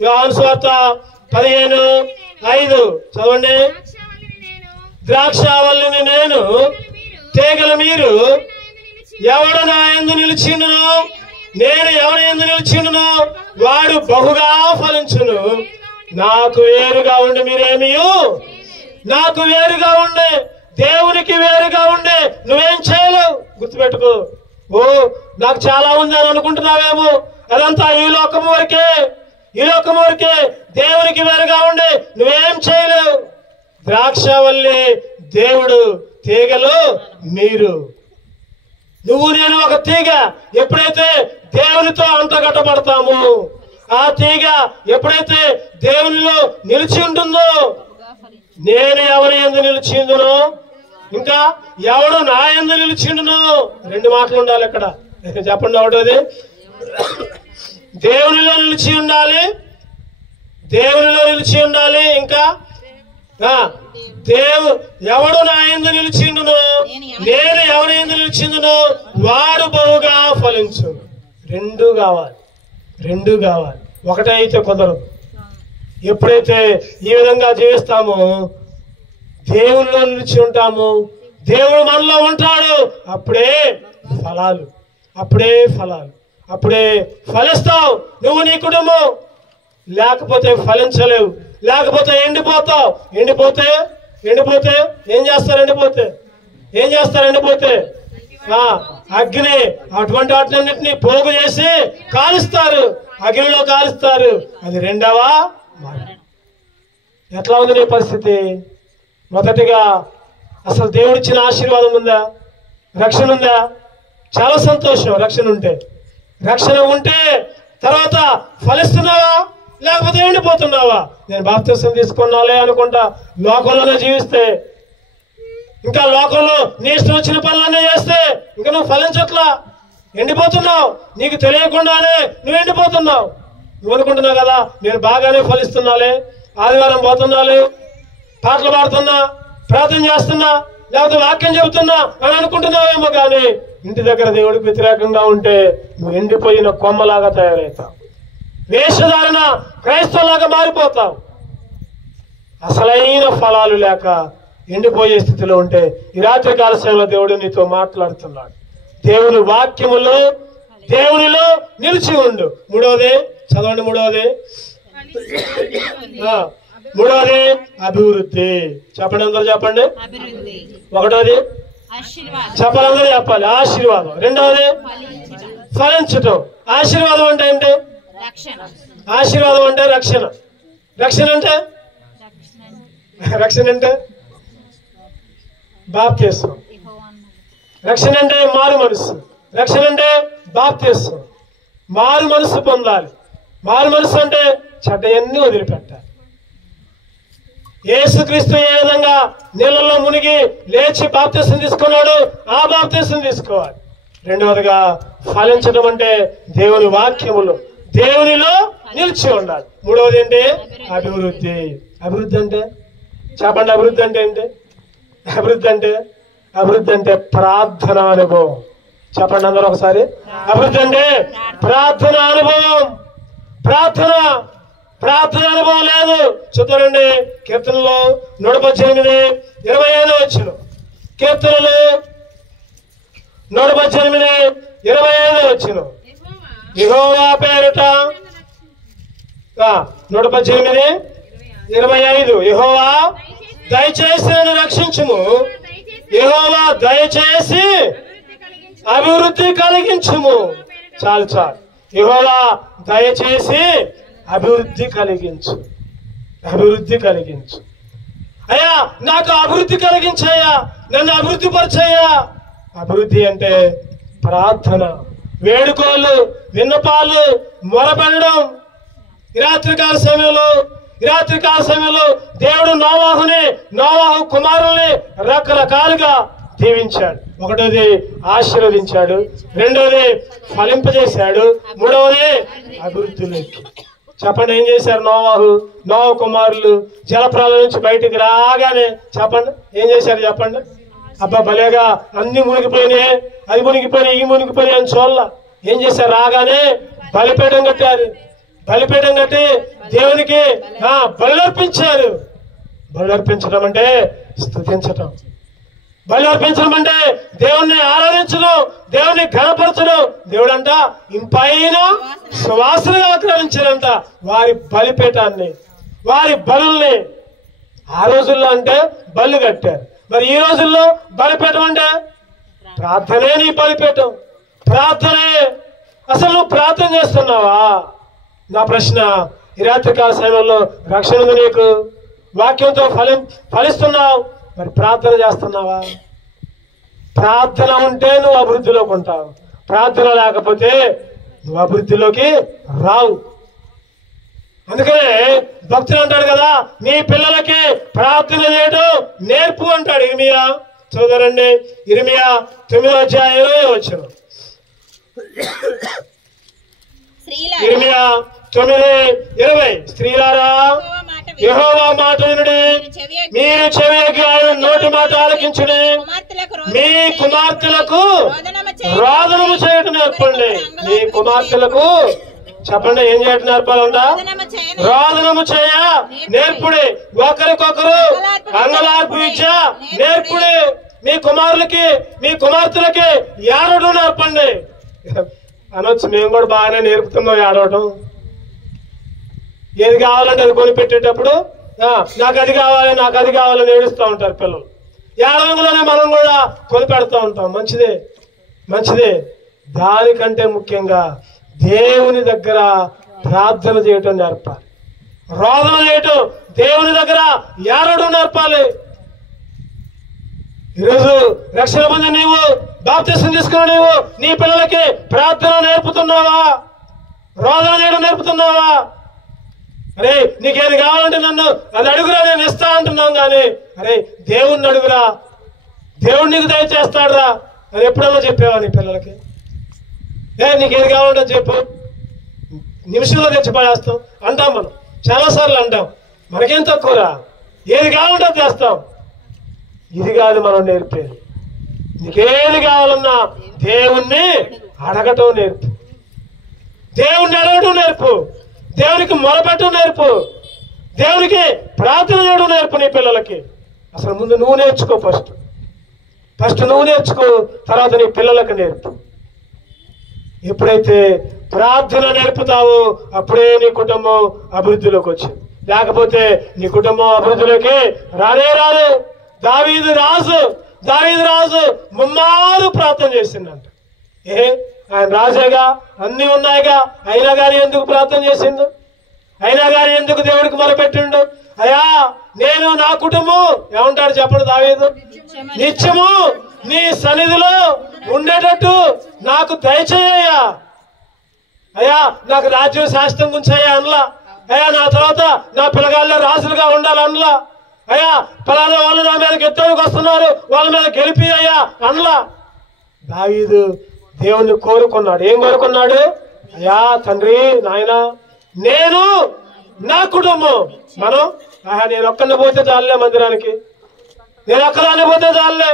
యోహాను సువార్త 15:5 చదవండి. ద్రాక్షావల్లిని నేను, తీగలు మీరు. ఎవడు నా యందు నిలిచిండునో, నేను ఎవరి యందు నిలిచిండునో వాడు బహుగా ఫలించును. నాకు వేరుగా ఉండి మీరేమియు, నాకు వేరుగా ఉండే, దేవునికి వేరుగా ఉండే నువ్వేం చేయలేవు. గుర్తుపెట్టుకో. నాకు చాలా ఉంది అని అనుకుంటున్నావేమో, అదంతా ఈ లోకము వరకే. దేవునికి వేరుగా ఉండే నువ్వేం చేయలేవు. ద్రాక్షవల్లి దేవుడు, తీగలు మీరు. నువ్వు నేను ఒక తీగ. ఎప్పుడైతే దేవునితో అంటగట్టబడతామో, ఆ తీగ ఎప్పుడైతే దేవునిలో నిలిచి ఉంటుందో, నేను ఎవరి యందు నిలిచిందునో, ఇంకా ఎవడు నా యందు నిలిచిండునో, 2 మాటలు ఉండాలి ఇక్కడ. చెప్పండి ఒకటోది. దేవునిలో నిలిచి ఉండాలి. ఇంకా ఎవడు నా యందు నిలిచిండునో, నేను ఎవరి యందు నిలిచిందునో వాడు బహుగా ఫలించు. 2 కావాలి. ఒకటే అయితే కుదరదు. ఎప్పుడైతే ఈ విధంగా జీవిస్తామో, దేవునిలో నిలిచి ఉంటాము, దేవుడు మనలో ఉంటాడు, అప్పుడే ఫలాలు, అప్పుడే ఫలిస్తావు నువ్వు, నీ కుటుంబం. లేకపోతే ఫలించలేవు, లేకపోతే ఎండిపోతావు. ఎండిపోతే ఏం చేస్తారు? ఎండిపోతే అగ్ని అటువంటి వాటినన్నింటినీ పోగు చేసి కాలుస్తారు, అగ్నిలో కాలుస్తారు. అది 2వ మరణం. ఎట్లా ఉంది నీ పరిస్థితి? మొదటిగా అసలు దేవుడిచ్చిన ఆశీర్వాదం ఉందా? రక్షణ ఉందా? చాలా సంతోషం. రక్షణ ఉంటే తర్వాత ఫలిస్తున్నావా, లేకపోతే ఎండిపోతున్నావా? నేను బాప్తిసం తీసుకున్నాలే అనుకుంటా లోకంలోనే జీవిస్తే, ఇంకా లోకంలో నీ ఇష్టం వచ్చిన పనులన్నీ చేస్తే ఇంకా నువ్వు ఫలించట్లా, ఎండిపోతున్నావు. నీకు తెలియకుండానే నువ్వు ఎండిపోతున్నావు. నువ్వు అనుకుంటున్నావు కదా, నేను బాగానే ఫలిస్తున్నాలే, ఆదివారం పోతున్నాలే, పాటలు పాడుతున్నా, ప్రార్థన చేస్తున్నా, లేకపోతే వాక్యం చెబుతున్నా అని అనుకుంటున్నావేమో. కానీ ఇంటి దగ్గర దేవుడికి వ్యతిరేకంగా ఉంటే నువ్వు ఎండిపోయిన కొమ్మలాగా తయారవుతావు. వేషధారణ క్రైస్తవులాగా మారిపోతావు. అసలైన ఫలాలు లేక ఎండిపోయే స్థితిలో ఉంటే ఈ రాత్రి కాల సమయంలో దేవుడు నీతో మాట్లాడుతున్నాడు. దేవుని వాక్యములో దేవునిలో నిలిచి ఉండు. మూడవది చదవండి. మూడవది అభివృద్ధి. చెప్పండి, అందరూ చెప్పండి. ఒకటోది చెప్పాలి, అందరూ చెప్పాలి. ఆశీర్వాదం. రెండవది ఫలించటం. ఆశీర్వాదం అంటే ఏంటి? ఆశీర్వాదం అంటే రక్షణ. రక్షణ అంటే బాప్తిసం. రక్షణ అంటే మారు మనసు. రక్షణ అంటే బాప్తిసం. మారు మనసు పొందాలి. మారు మనసు అంటే చెడ్డయన్నీ వదిలిపెట్టాలి. యేసుక్రీస్తు ఏ విధంగా నీళ్ళల్లో మునిగి లేచి బాప్తిసం తీసుకున్నాడు, ఆ బాప్తిసం తీసుకోవాలి. రెండవదిగా ఫలించడం అంటే దేవుని వాక్యములు దేవునిలో నిలిచి ఉండాలి. మూడవది ఏంటి? అభివృద్ధి. అభివృద్ధి అంటే చెప్పండి. అభివృద్ధి అంటే ఏంటి? అభివృద్ధి అంటే ప్రార్థన అనుభవం. చెప్పండి అందరూ ఒకసారి. అభివృద్ధి అంటే ప్రార్థన అనుభవం. ప్రార్థన అనుభవం లేదు. చూద్దానండి కీర్తనలో 118:25 కీర్తనలు 118:25 యెహోవా పేరిట 118:25 యెహోవా దయచేసి నన్ను రక్షించుము. యెహోవా దయచేసి అభివృద్ధి కలిగించుము. చాలు. యెహోవా దయచేసి అభివృద్ధి కలిగించు. అయ్యా నాకు అభివృద్ధి కలిగించయ్యా, నన్ను అభివృద్ధి పరిచయ్యా. అభివృద్ధి అంటే ప్రార్థన, వేడుకోలు, విన్నపాలు, మొరపెట్టడం. ఈ రాత్రికాల సమయంలో దేవుడు నోవాహు కుమారుల్ని రకరకాలుగా దీవించాడు. ఒకటోది ఆశీర్వదించాడు, రెండోది ఫలింపజేశాడు, మూడవది అభివృద్ధిలోకి. చెప్పండి, ఏం చేశారు నోవాహు కుమారులు జలప్రాల నుంచి బయటికి రాగానే చెప్పండి ఏం చేశారు? చెప్పండి. అబ్బా భలేగా అన్ని మునిగిపోయినాయి, అది మునిగిపోయినాయి, ఈ మునిగిపోయినాయి అని చూడాల. ఏం చేశారు? రాగానే బలిపీఠం కట్టారు. బలిపీఠం కట్టి దేవునికి బలులర్పించారు. బలులర్పించడం అంటే స్తుతించడం. బలులర్పించడం అంటే దేవుణ్ణి ఆరాధించడం, దేవుణ్ణి ఘనపరచడం. దేవుడంట ఇంపైన సువాసనగా ఆక్రమించారంట వారి బలిపీఠాన్ని, వారి బలుల్ని. ఆ రోజుల్లో అంటే బలు కట్టారు. మరి ఈ రోజుల్లో బలిపీఠం అంటే ప్రార్థనే. నీ బలిపీఠం ప్రార్థనే. అసలు నువ్వు ప్రార్థన చేస్తున్నావా? నా ప్రశ్న. ఈ రాత్రికాల సమయంలో రక్షణ ఉంది నీకు, వాక్యంతో ఫలిస్తున్నావు, మరి ప్రార్థన చేస్తున్నావా? ప్రార్థన ఉంటే నువ్వు అభివృద్ధిలోకి ఉంటావు. ప్రార్థన లేకపోతే నువ్వు అభివృద్ధిలోకి రావు. అందుకనే భక్తులు అంటాడు కదా, నీ పిల్లలకి ప్రార్థన చేయడం నేర్పు అంటాడు. ఇర్మియా చదువుతారండి. ఇర్మియా 9:20 ఇర్మియా 9:20 స్త్రీలారా యెహోవా మాట వినుడి, మీరు చెవియొగ్గి ఆయన నోటి మాట ఆలకించుడి, మీ కుమార్తెలకు రోదనము చేయటం నేర్పండి. మీ కుమార్తెలకు చెప్పండి ఏం చేయటం నేర్పాలంట? రోదనము చేయ నేర్పుడి. ఒకరికొకరు అంగలార్పు విద్య నేర్పుడి. మీ కుమార్తెలకి ఏడవడం నేర్పండి. అనొచ్చు, మేము కూడా బాగానే నేర్పుతున్నాం ఏడవటం. ఏది కావాలంటే అది కొనిపెట్టేటప్పుడు నాకు అది కావాలని ఏడుస్తూ ఉంటారు పిల్లలు. ఏడవంలోనే మనం కూడా కొనిపెడతా ఉంటాం. మంచిదే. దానికంటే ముఖ్యంగా దేవుని దగ్గర ప్రార్థన చేయటం నేర్పాలి. రోదన చేయటం, దేవుని దగ్గర ఏడవడం నేర్పాలి. ఈరోజు రక్షణ పొంది నీవు, బాప్తిసం తీసుకున్న నీవు నీ పిల్లలకి ప్రార్థన నేర్పుతున్నావా? రోదన చేయడం నేర్పుతున్నావా? అరే నీకేది కావాలంటే నన్ను అది అడుగురా, నేను ఇస్తా అంటున్నాను. కానీ అరే దేవుణ్ణి అడుగురా, దేవుడు నీకు దయచేస్తాడురా అని ఎప్పుడన్నా చెప్పావా నీ పిల్లలకి? నీకేది కావాలంటే చెప్పు, నిమిషంలో తెచ్చిపడేస్తాం అంటాం. మనం చాలాసార్లు అంటాం. మనకేం తక్కువరా, ఏది కావాలంటే చేస్తాం. ఇది కాదు మనం నేర్పేది. నీకేది కావాలన్నా దేవుణ్ణి అడగటం నేర్పు. దేవుణ్ణి అడగటం నేర్పు. దేవునికి మొరపెట్టు నేర్పు, దేవునికి ప్రార్థన చేయడం నేర్పు నీ పిల్లలకి. అసలు ముందు నువ్వు నేర్చుకో, ఫస్ట్ నువ్వు నేర్చుకో, తర్వాత నీ పిల్లలకు నేర్పు. ఎప్పుడైతే ప్రార్థన నేర్పుతావో అప్పుడే నీ కుటుంబం అభివృద్ధిలోకి వచ్చింది. లేకపోతే నీ కుటుంబం అభివృద్ధిలోకి రానే రాదు. దావీదు రాజు ముమ్మారు ప్రార్థన చేసిందంట. ఆయన రాజేగా, అన్ని ఉన్నాయిగా, అయినా కానీ ఎందుకు ప్రార్థన చేసిండు? అయినా కానీ ఎందుకు దేవుడికి మొరపెట్టిండు? అయ్యా నేను నా కుటుంబం ఏమంటాడు చెప్పండి దావీదు? నిత్యము నీ సన్నిధిలో ఉండేటట్టు నాకు దయచేయ్యా. అయ్యా నాకు రాజ్యం శాస్త్రం గుంచయ్యా అనలా. అయ్యా నా తర్వాత నా పిల్లగాళ్ళే రాజులుగా ఉండాలనలా. అయ్యా పలానా వాళ్ళు నా మీద గెత్తడానికి వస్తున్నారు, వాళ్ళ మీద గెలిపి అయ్యా అనలా. దావీదు దేవుణ్ణి కోరుకున్నాడు. ఏం కోరుకున్నాడు? అయ్యా తండ్రి, నాయన నేను నా కుటుంబం మనం నేను ఒక్కడిని పోతే చాలే మందిరానికి, నేను ఒక్కదాన్ని పోతే చాలే.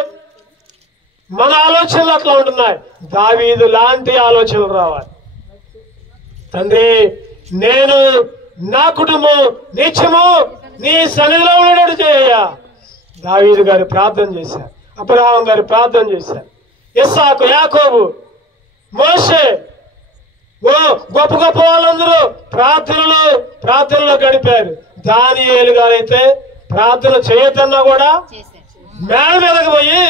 మన ఆలోచనలు అట్లా ఉంటున్నాయి. దావీదు లాంటి ఆలోచనలు రావాలి. తండ్రి నేను నా కుటుంబం నిత్యము నీ సన్నిధిలో ఉండేటట్టు చేయ్యా. దావీదు గారు ప్రార్థన చేశారు, అబ్రహాం గారు ప్రార్థన చేశారు, ఇస్సాకు, యాకోబు, మోషే, గొప్ప గొప్ప వాళ్ళందరూ ప్రార్థనలో గడిపారు. దానియేలు గారైతే ప్రార్థన చేయొద్దన్నా కూడా మేడ మీదకి పోయి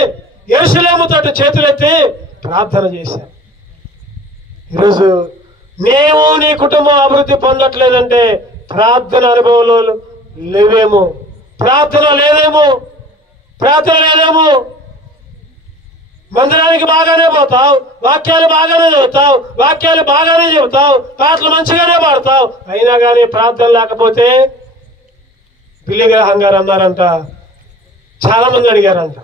యెరూషలేము తట్టు చేతులెత్తి ప్రార్థన చేశారు. ఈరోజు మేము నీ కుటుంబం అభివృద్ధి పొందట్లేదంటే ప్రార్థన అనుభవంలో లేవేమో, ప్రార్థన లేదేమో. మందిరానికి బాగానే పోతావు, వాక్యాలు బాగానే చదువుతావు, వాక్యాలు బాగానే చెబుతావు, పాటలు మంచిగానే పాడతావు, అయినా కానీ ప్రార్థన లేకపోతే పిల్లి గ్రహం గారు అన్నారంట. చాలా మంది అడిగారంట,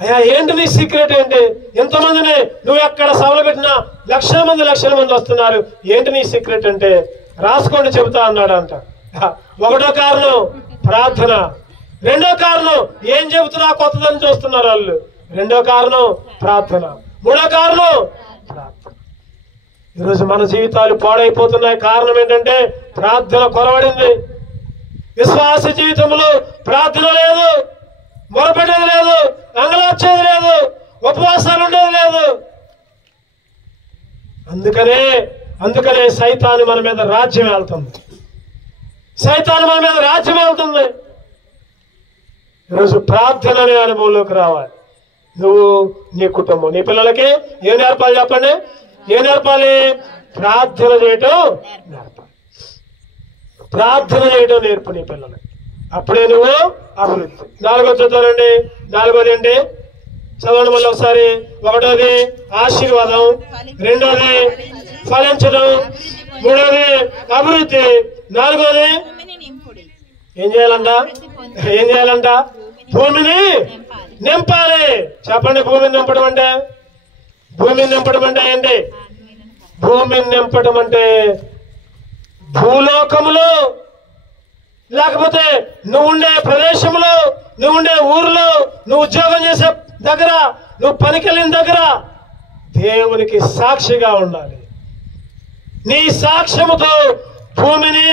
అయ్యా ఏంటి నీ సీక్రెట్ ఏంటి? ఎంతమందిని నువ్వు ఎక్కడ సభలు పెట్టినా లక్షల మంది వస్తున్నారు, ఏంటి నీ సీక్రెట్ అంటే రాసుకోండి చెబుతా అన్నాడంట. ఒకటో కారణం ప్రార్థన, రెండో కారణం ఏం చెబుతున్నా కొత్తదని చూస్తున్నారు వాళ్ళు, రెండో కారణం ప్రార్థన, మూడో కారణం ప్రార్థన. ఈరోజు మన జీవితాలు పాడైపోతున్నాయి. కారణం ఏంటంటే ప్రార్థన కొరవడింది. విశ్వాస జీవితంలో ప్రార్థన లేదు, మొరపెట్టేది లేదు, అంగలార్చేది లేదు, ఉపవాసాలు ఉండేది లేదు. అందుకనే సైతాను మన మీద రాజ్యం వెళ్తుంది. ఈరోజు ప్రార్థన అనే అనుభవంలోకి రావాలి. నువ్వు, నీ కుటుంబం, నీ పిల్లలకి ఏం నేర్పాలి చెప్పండి? ఏం నేర్పాలి? ప్రార్థన చేయటం నేర్పాలి. ప్రార్థన చేయటం నేర్పు నీ పిల్లలకి, అప్పుడే నువ్వు అభివృద్ధి. 4వ చదువుతానండి. 4వది ఏంటి? చదవండి మళ్ళీ ఒకసారి. 1వది ఆశీర్వాదం, 2వది ఫలించడం, 3వది అభివృద్ధి, 4వది ఏం చేయాలంట? భూమిని నింపాలి. చెప్పండి, భూమిని నింపడం అంటే ఏంటి? భూమిని నింపడం అంటే భూలోకములో, లేకపోతే నువ్వు ఉండే ప్రదేశంలో, నువ్వు ఉండే ఊరిలో, నువ్వు ఉద్యోగం చేసే దగ్గర, నువ్వు పనికెళ్ళిన దగ్గర దేవునికి సాక్షిగా ఉండాలి. నీ సాక్ష్యముతో భూమిని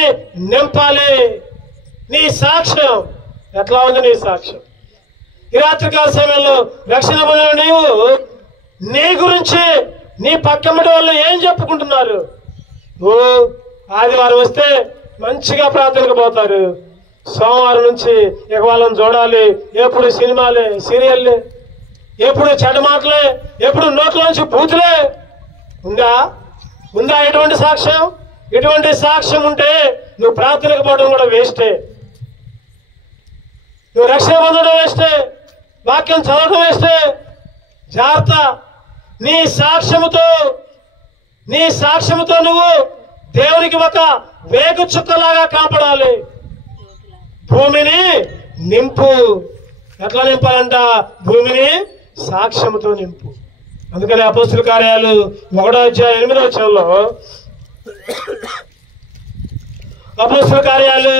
నింపాలి. నీ సాక్ష్యం ఎట్లా ఉంది? నీ సాక్ష్యం ఈ రాత్రికాల సమయంలో రక్షణ పొందిన నీవు నీ గురించి నీ పక్కమ్మటి వాళ్ళు ఏం చెప్పుకుంటున్నారు? ఆదివారం వస్తే మంచిగా ప్రార్థనకు పోతారు, సోమవారం నుంచి ఇక వాళ్ళని చూడాలి, ఎప్పుడు సినిమాలే, సీరియల్లే, ఎప్పుడు చెడ్డ మాటలే, ఎప్పుడు నోట్లోంచి బూతులే. ఉందా ఎటువంటి సాక్ష్యం? ఎటువంటి సాక్ష్యం ఉంటే నువ్వు ప్రార్థనకు పోవడం కూడా వేస్టే, నువ్వు రక్షణ పొందడం వేస్టే, వాక్యం చదవడం వేస్టే. జాగ్రత్త. నీ సాక్ష్యముతో నువ్వు దేవునికి ఒక వేగు చుక్కలాగా కాపాడాలి. భూమిని నింపు. ఎట్లా నింపాలంట? భూమిని సాక్ష్యముతో నింపు. అందుకని అపోస్తుల కార్యాలు 1వ అధ్యాయం 8వ వచనంలో, అపోస్తుల కార్యాలు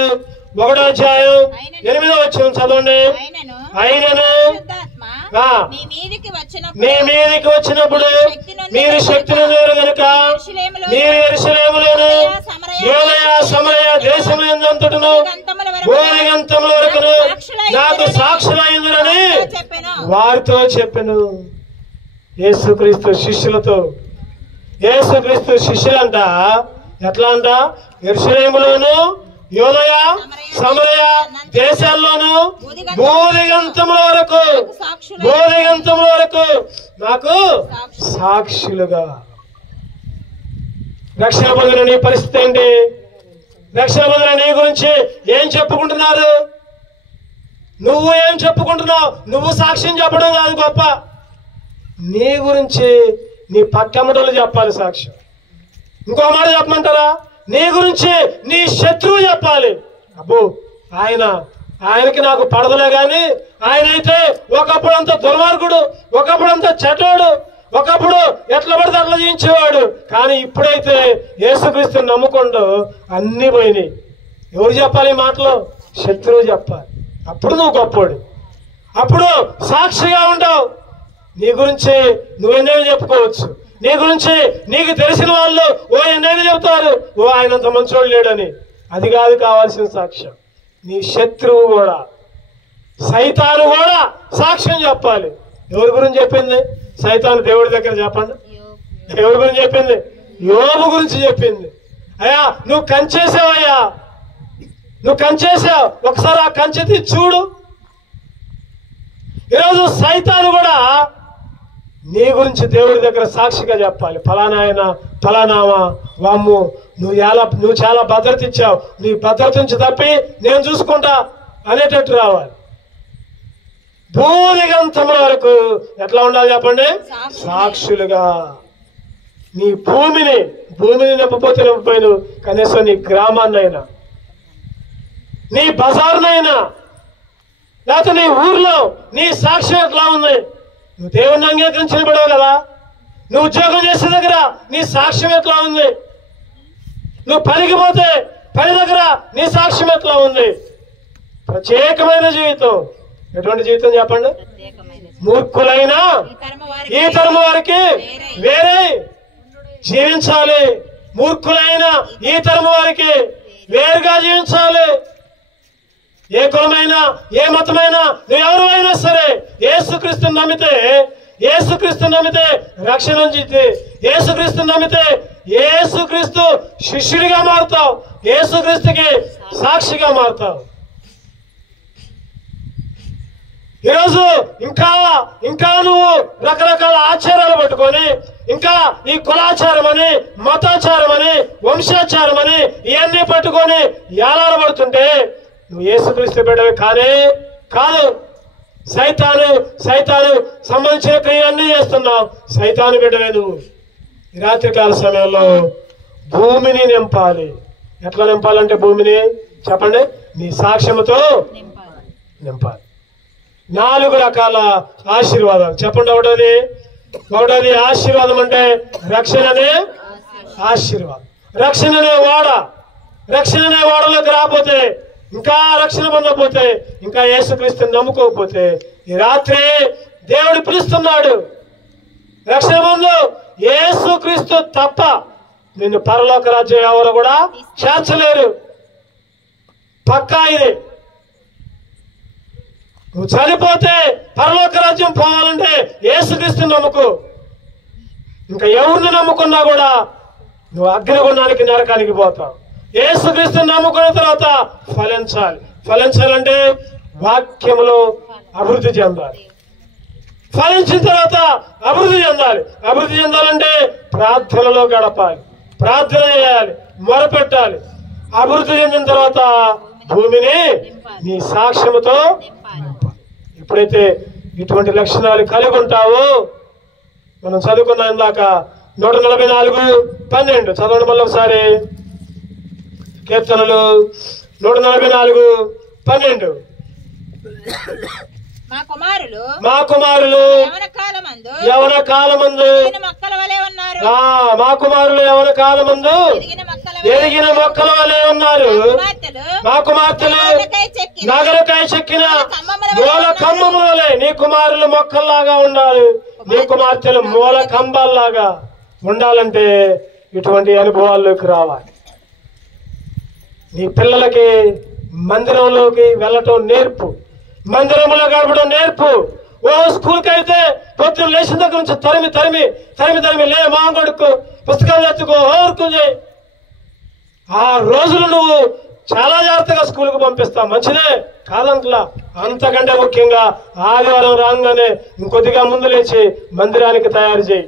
1వ అధ్యాయం 8వ వచనం చదవండి. ఆయనను మీ మీదికి వచ్చినప్పుడు మీరు శక్తిని కనుక మీరు యెరూషలేములోను యూదయ అంతటను భూదిగంతముల వరకును నాకు సాక్షులైందని వారితో చెప్పెను. యేసుక్రీస్తు శిష్యులతో, యేసుక్రీస్తు శిష్యులంట ఎట్లా అంట, యెరూషలేములోను యూదయ సమరయ దేశాల్లోను భూదిగంతముల వరకు నాకు సాక్షులుగా. రక్షణ పొందిన నీ పరిస్థితి ఏంటి? రక్షణ పొందిన నీ గురించి ఏం చెప్పుకుంటున్నారు? నువ్వు ఏం చెప్పుకుంటున్నావు? నువ్వు సాక్ష్యం చెప్పడం కాదు గొప్ప, నీ గురించి నీ పక్కమ్మటోళ్ళు చెప్పాలి సాక్ష్యం. ఇంకో మాట చెప్పమంటారా? నీ గురించి నీ శత్రువు చెప్పాలి. అబ్బో ఆయనకి నాకు పడదలే గాని ఆయన అయితే ఒకప్పుడు అంత దుర్మార్గుడు, ఒకప్పుడు అంత చెడ్డోడు, ఒకప్పుడు ఎట్లా పడితే అట్లా జీవించేవాడు, కానీ ఇప్పుడైతే యేసుక్రీస్తుని నమ్ముకోండు అన్ని పోయినాయి. ఎవరు చెప్పాలి ఈ మాటలో? శత్రువు చెప్పాలి. అప్పుడు నువ్వు గొప్పోడు, అప్పుడు సాక్షిగా ఉండవు. నీ గురించి నువ్వెన్నేమి చెప్పుకోవచ్చు, నీ గురించి నీకు తెలిసిన వాళ్ళు ఎన్నేమి చెబుతారు, ఆయనంత మంచోడు లేడని. అది కాదు కావాల్సిన సాక్ష్యం. నీ శత్రువు కూడా, సైతాను కూడా సాక్ష్యం చెప్పాలి. ఎవరి గురించి చెప్పింది? సైతాను దేవుడి దగ్గర చెప్పండి. ఎవరి గురించి చెప్పింది? యోబు గురించి చెప్పింది. అయ్యా నువ్వు కంచేసావయ్యా, నువ్వు కంచేసావు, ఒకసారి ఆ కంచె తీసి చూడు. ఈరోజు సైతాను కూడా నీ గురించి దేవుడి దగ్గర సాక్షిగా చెప్పాలి. ఫలానా ఆయన ఫలానామా వామ్ము నువ్వు చాలా భద్రత ఇచ్చావు, నీ భద్రత నుంచి తప్పి నేను చూసుకుంటా అనేటట్టు రావాలి. భూదిగంతముల వరకు ఎట్లా ఉండాలి చెప్పండి? సాక్షులుగా. నీ భూమిని నింపపోతే నింపపోయిను, కనీసం నీ గ్రామాన్నైనా, నీ బజార్నైనా, లేకపోతే నీ ఊర్లో నీ సాక్ష్యం ఎట్లా ఉంది? నువ్వు దేవుణ్ణి అంగీకరించిన పడవు కదా, నువ్వు ఉద్యోగం చేసే దగ్గర నీ సాక్ష్యం ఎట్లా ఉంది? నువ్వు పనికి పోతే పని దగ్గర నీ సాక్ష్యం ఎట్లా ఉంది? ప్రత్యేకమైన జీవితం. ఎటువంటి జీవితం చెప్పండి? మూర్ఖులైన ఈ తరము వారికి వేరే జీవించాలి. మూర్ఖులైన ఈ తరము వారికి వేరుగా జీవించాలి. ఏ కులమైనా ఏ మతమైనా నువ్వు ఎవరైనా సరే యేసుక్రీస్తుని నమ్మితే రక్షణ ఉంటుంది. యేసుక్రీస్తుని నమ్మితే యేసుక్రీస్తు శిష్యుడిగా మారుతావు, యేసుక్రీస్తుకి సాక్షిగా మారుతావు. ఈరోజు ఇంకా నువ్వు రకరకాల ఆచారాలు పట్టుకొని, ఇంకా ఈ కులాచారం అని, మతాచారం అని, వంశాచారం అని ఇవన్నీ పట్టుకొని ఏలాడబడుతుంటే నువ్వు యేసుక్రీస్తు బిడ్డవి కాదు. సైతాను సంబంధించిన క్రియలన్నీ చేస్తున్నావు. సైతాను బిడ్డవే నువ్వు. ఈ రాత్రికాల సమయంలో భూమిని నింపాలి. ఎట్లా నింపాలంటే భూమిని చెప్పండి? నీ సాక్ష్యముతో నింపాలి. 4 రకాల ఆశీర్వాదాలు చెప్పండి. ఒకటోది ఆశీర్వాదం అంటే రక్షణ అనే ఆశీర్వాదం. రక్షణ అనే ఓడలోకి రాకపోతే, ఇంకా రక్షణ పొందకపోతే, ఇంకా యేసుక్రీస్తుని నమ్ముకోకపోతే, ఈ రాత్రి దేవుడు పిలుస్తున్నాడు. రక్షణ పొందు. యేసుక్రీస్తు తప్ప నిన్ను పరలోక రాజ్యం ఎవరు కూడా చేర్చలేరు. పక్కా ఇది. నువ్వు చనిపోతే పరలోక రాజ్యం పోవాలంటే యేసుక్రీస్తుని నమ్ముకో. ఇంకా ఎవరిని నమ్ముకున్నా కూడా నువ్వు అగ్నిగుండానికి నరకానికి పోతావు. యేసుక్రీస్తుని నమ్ముకున్న తర్వాత ఫలించాలంటే వాక్యములో అభివృద్ధి చెందాలి. ఫలించిన తర్వాత అభివృద్ధి చెందాలంటే ప్రార్థనలో గడపాలి, ప్రార్థన చేయాలి, మొరపెట్టాలి. అభివృద్ధి చెందిన తర్వాత భూమిని నీ సాక్ష్యముతో నింపాలి. ఎప్పుడైతే ఇటువంటి లక్షణాలు కలిగి ఉంటావో, మనం చదువుకున్న ఇందాక 144:12 చదవండి మళ్ళీ ఒకసారి. కీర్తనలు 144:12. మా కుమారులు యవన కాలమందు ఎదిగిన మొక్కల వలె ఉన్నారు. మా కుమార్తెలు నగరకై చెక్కిన మూల కంబముల వలె. నీ కుమారులు మొక్కల్లాగా ఉండాలి, నీ కుమార్తెలు మూల కంబాల్లాగా ఉండాలంటే ఇటువంటి అనుభవాల్లోకి రావాలి. నీ పిల్లలకి మందిరంలోకి వెళ్ళటం నేర్పు, మందిరంలో గడపడం నేర్పు. ఓ స్కూల్కి అయితే పొద్దున్న లేచిన దగ్గర నుంచి తరిమి తరిమి తరిమి తరిమి లే మా కొడుకు పుస్తకాలు ఎత్తుకో హోంవర్క్ చేయి. ఆ రోజులు నువ్వు చాలా జాగ్రత్తగా స్కూల్కి పంపిస్తావు, మంచిదే కాదంట్లా. అంతకంటే ముఖ్యంగా ఆదివారం రాగానే ఇంకొద్దిగా ముందు లేచి మందిరానికి తయారు చేయి.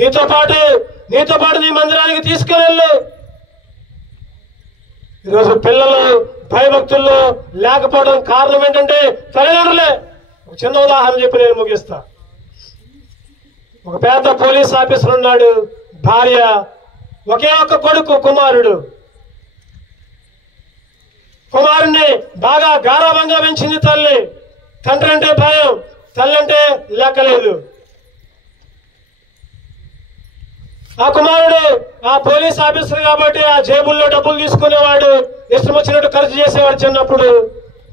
నీతో పాటు నీ మందిరానికి తీసుకుని వెళ్ళు. ఈరోజు పిల్లలు భయభక్తుల్లో లేకపోవడం కారణం ఏంటంటే తల్లిదండ్రులే. ఒక చిన్న ఉదాహరణ చెప్పి నేను ముగిస్తా. ఒక పేద పోలీస్ ఆఫీసర్ ఉన్నాడు, భార్య, ఒకే ఒక్క కొడుకు కుమారుణ్ణి బాగా గారాభంగా పెంచింది తల్లి. తండ్రి అంటే భయం, తల్లి అంటే లెక్కలేదు. ఆ కుమారుడు ఆ పోలీస్ ఆఫీసర్ కాబట్టి ఆ జేబుల్లో డబ్బులు తీసుకునేవాడు, ఇష్టం వచ్చినట్టు ఖర్చు చేసేవాడు చిన్నప్పుడు.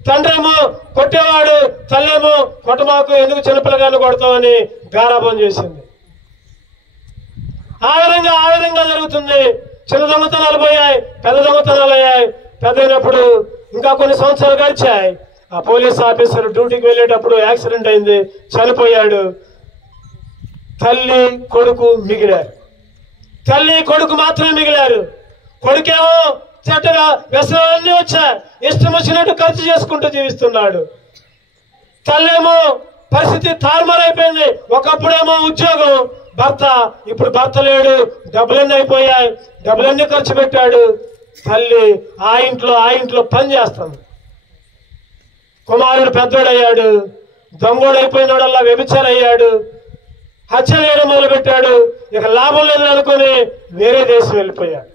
తండ్రి ఏమో కొట్టేవాడు, తల్లేమో కొట్టమాకు, ఎందుకు చిన్నపిల్లగాన్ని కొడతామని గారాభం చేసింది. ఆ విధంగా జరుగుతుంది. చిన్న దొంగతనాలు పోయాయి, పెద్ద దొంగతనాలు అయ్యాయి. పెద్ద అయినప్పుడు ఇంకా కొన్ని సంవత్సరాలు గడిచాయి. ఆ పోలీస్ ఆఫీసర్ డ్యూటీకి వెళ్ళేటప్పుడు యాక్సిడెంట్ అయింది, చనిపోయాడు. తల్లి కొడుకు మిగిలారు. తల్లి కొడుకు మాత్రమే మిగిలారు. కొడుకేమో చెడ్డగా వ్యసనాలన్నీ వచ్చాయి, ఇష్టం వచ్చినట్టు ఖర్చు చేసుకుంటూ జీవిస్తున్నాడు. తల్లేమో పరిస్థితి తారుమారైపోయింది. ఒకప్పుడేమో ఉద్యోగం, భర్త, ఇప్పుడు భర్త లేడు, డబ్బులన్నీ అయిపోయాయి, డబ్బులన్నీ ఖర్చు పెట్టాడు. తల్లి ఆ ఇంట్లో పని చేస్తుంది. కుమారుడు పెద్దోడయ్యాడు, దొంగోడైపోయినాడల్లా వ్యభిచారయ్యాడు, హత్య చేయడం మొదలుపెట్టాడు. ఇక లాభం లేదని అనుకుని వేరే దేశం వెళ్ళిపోయాడు.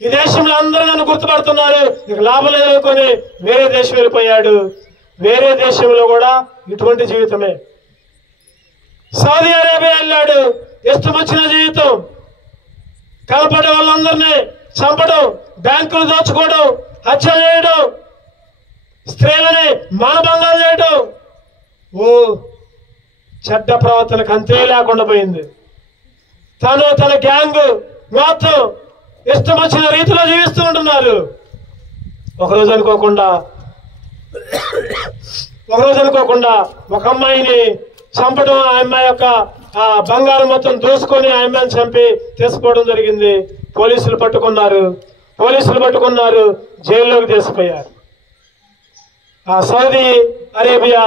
ఈ దేశంలో అందరూ నన్ను గుర్తుపడుతున్నారు, ఇక లాభం లేదనుకుని వేరే దేశం వెళ్ళిపోయాడు. వేరే దేశంలో కూడా ఇటువంటి జీవితమే. సౌదీ అరేబియా వెళ్ళాడు, ఇష్టం వచ్చిన జీవితం, కనపడే వాళ్ళందరినీ చంపడం, బ్యాంకులు దోచుకోవడం, హత్య చేయడం, స్త్రీలని మానభంగాలు చేయడం. ఓ చెడ్డ ప్రవర్తనకు అంతే లేకుండా పోయింది. తన గ్యాంగ్ మొత్తం ఇష్టం వచ్చిన రీతిలో జీవిస్తూ ఉంటున్నారు. ఒకరోజు అనుకోకుండా ఒక అమ్మాయిని చంపడం, ఆ అమ్మాయి యొక్క ఆ బంగారం మొత్తం దోసుకొని ఆ అమ్మాయిని చంపి తీసుకోవడం జరిగింది. పోలీసులు పట్టుకున్నారు, జైల్లోకి తీసుకుపోయారు. ఆ సౌదీ అరేబియా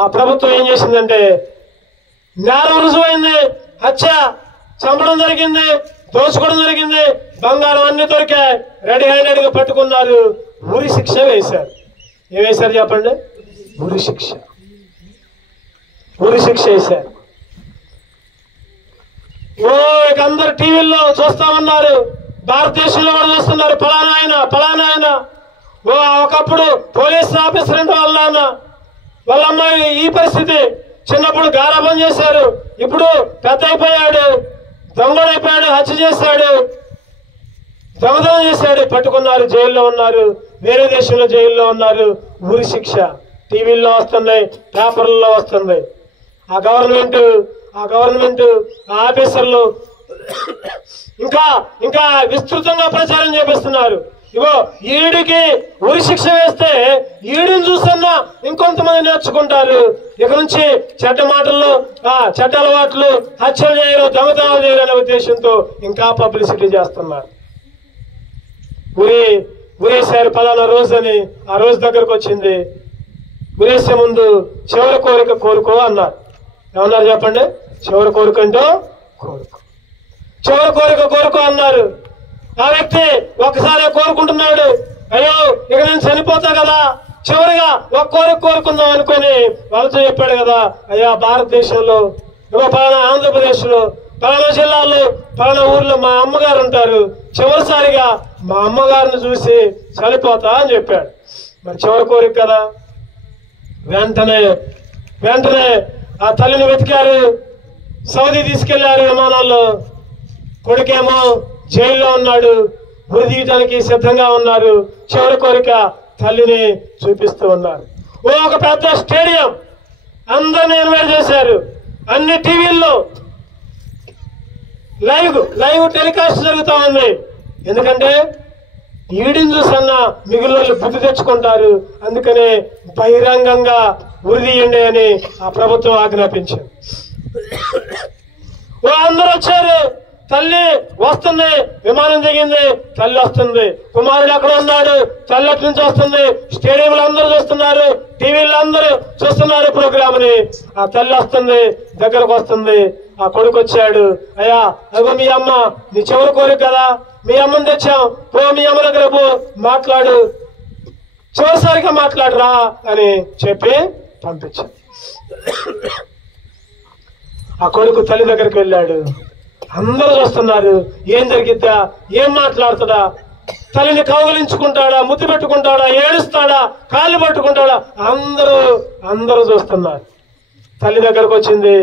ఆ ప్రభుత్వం ఏం చేసిందంటే, నేరం రుజువైంది, హత్య, చంపడం జరిగింది, దోచుకోవడం జరిగింది, బంగారం అన్ని దొరికాయి, రెడీ హ్యాండెడ్ గా పట్టుకున్నారు, ఉరి శిక్ష వేశారు. ఏం వేశారు చెప్పండి? ఉరి శిక్ష వేశారు. ఇక అందరు టీవీల్లో చూస్తా ఉన్నారు, భారతదేశంలో కూడా చూస్తున్నారు, ఫలానా ఆయన ఒకప్పుడు పోలీస్ ఆఫీసర్ అంటే వాళ్ళ అమ్మాయి ఈ పరిస్థితి. చిన్నప్పుడు గారాబం చేశారు, ఇప్పుడు పెద్ద అయిపోయాడు, దొంగడైపోయాడు, హత్య చేశాడు, దొంగతనం చేశాడు, పట్టుకున్నారు, జైల్లో ఉన్నారు, వేరే దేశంలో జైల్లో ఉన్నారు. ఉరి శిక్ష టీవీల్లో వస్తున్నాయి, పేపర్లలో వస్తుంది. ఆ గవర్నమెంట్ ఆఫీసర్లు ఇంకా విస్తృతంగా ప్రచారం చేపిస్తున్నారు. ఇగో ఈడికి ఉరి శిక్ష వేస్తే ఈడిని చూసన్నా ఇంకొంతమంది నేర్చుకుంటారు. ఇక నుంచి చెడ్డ మాటల్లో, చెడ్డ అలవాట్లు, హత్యలు చేయరు, దొంగతనాలు చేయరు అనే ఉద్దేశంతో ఇంకా పబ్లిసిటీ చేస్తున్నారు. ఉరేసారు పలానా రోజు అని. ఆ రోజు దగ్గరకు వచ్చింది. ఉరేసే ముందు చివరి కోరిక కోరుకో అన్నారు. ఏమన్నారు చెప్పండి? చివరి కోరిక అంటే చివరి కోరిక కోరుకో అన్నారు. ఆ వ్యక్తి ఒకసారి కోరుకుంటున్నాడు, అయ్యో ఇక నేను చనిపోతా కదా, చివరిగా ఒక కోరిక కోరుకుందాం అనుకుని వాళ్ళతో చెప్పాడు కదా, అయ్యా భారతదేశంలో, పలానా ఆంధ్రప్రదేశ్ లో, పలానా జిల్లాలో, పలానా ఊర్లో మా అమ్మగారు ఉంటారు, చివరిసారిగా మా అమ్మగారిని చూసి చనిపోతా అని చెప్పాడు. మరి చివరి కోరిక కదా. వెంటనే ఆ తల్లిని వెతికారు, సౌదీ తీసుకెళ్లారు విమానాల్లో. కొడుకేమో జైల్లో ఉన్నాడు, ఉరి తీయడానికి సిద్ధంగా ఉన్నారు. చివరి కోరిక తల్లిని చూపిస్తూ ఉన్నారు. ఒక పెద్ద స్టేడియం, అందరిని ఇన్వైట్ చేశారు, అన్ని టీవీల్లో లైవ్ టెలికాస్ట్ జరుగుతూ ఉంది. ఎందుకంటే ఈడిని చూసన్నా మిగిలిన వాళ్ళు బుద్ధి తెచ్చుకుంటారు, అందుకనే బహిరంగంగా ఉరిదీయండి అని ఆ ప్రభుత్వం ఆజ్ఞాపించారు. అందరూ వచ్చారు. తల్లి వస్తుంది, విమానం దిగింది, తల్లి వస్తుంది, కుమారుడు అక్కడ ఉన్నాడు, తల్లి అటు నుంచి వస్తుంది. స్టేడియంలో అందరూ చూస్తున్నారు, టీవీలో అందరూ చూస్తున్నారు ప్రోగ్రామ్ ని. ఆ తల్లి వస్తుంది, దగ్గరకు వస్తుంది. ఆ కొడుకు వచ్చాడు. అయ్యా అదిగో మీ అమ్మ, నీ చివరి కోరిక కదా, మీ అమ్మని తెచ్చాం, పో మీ అమ్మ దగ్గర పో, మాట్లాడు, చివరిసారిగా మాట్లాడరా అని చెప్పి పంపించాడు. ఆ కొడుకు తల్లి దగ్గరికి వెళ్ళాడు. అందరూ చూస్తున్నారు. ఏం జరిగిద్దా, ఏం మాట్లాడుతాడా, తల్లిని కౌగిలించుకుంటాడా, ముద్దు పెట్టుకుంటాడా, ఏడుస్తాడా, కాళ్ళు పట్టుకుంటాడా, అందరూ చూస్తున్నారు. తల్లి దగ్గరకు వచ్చింది,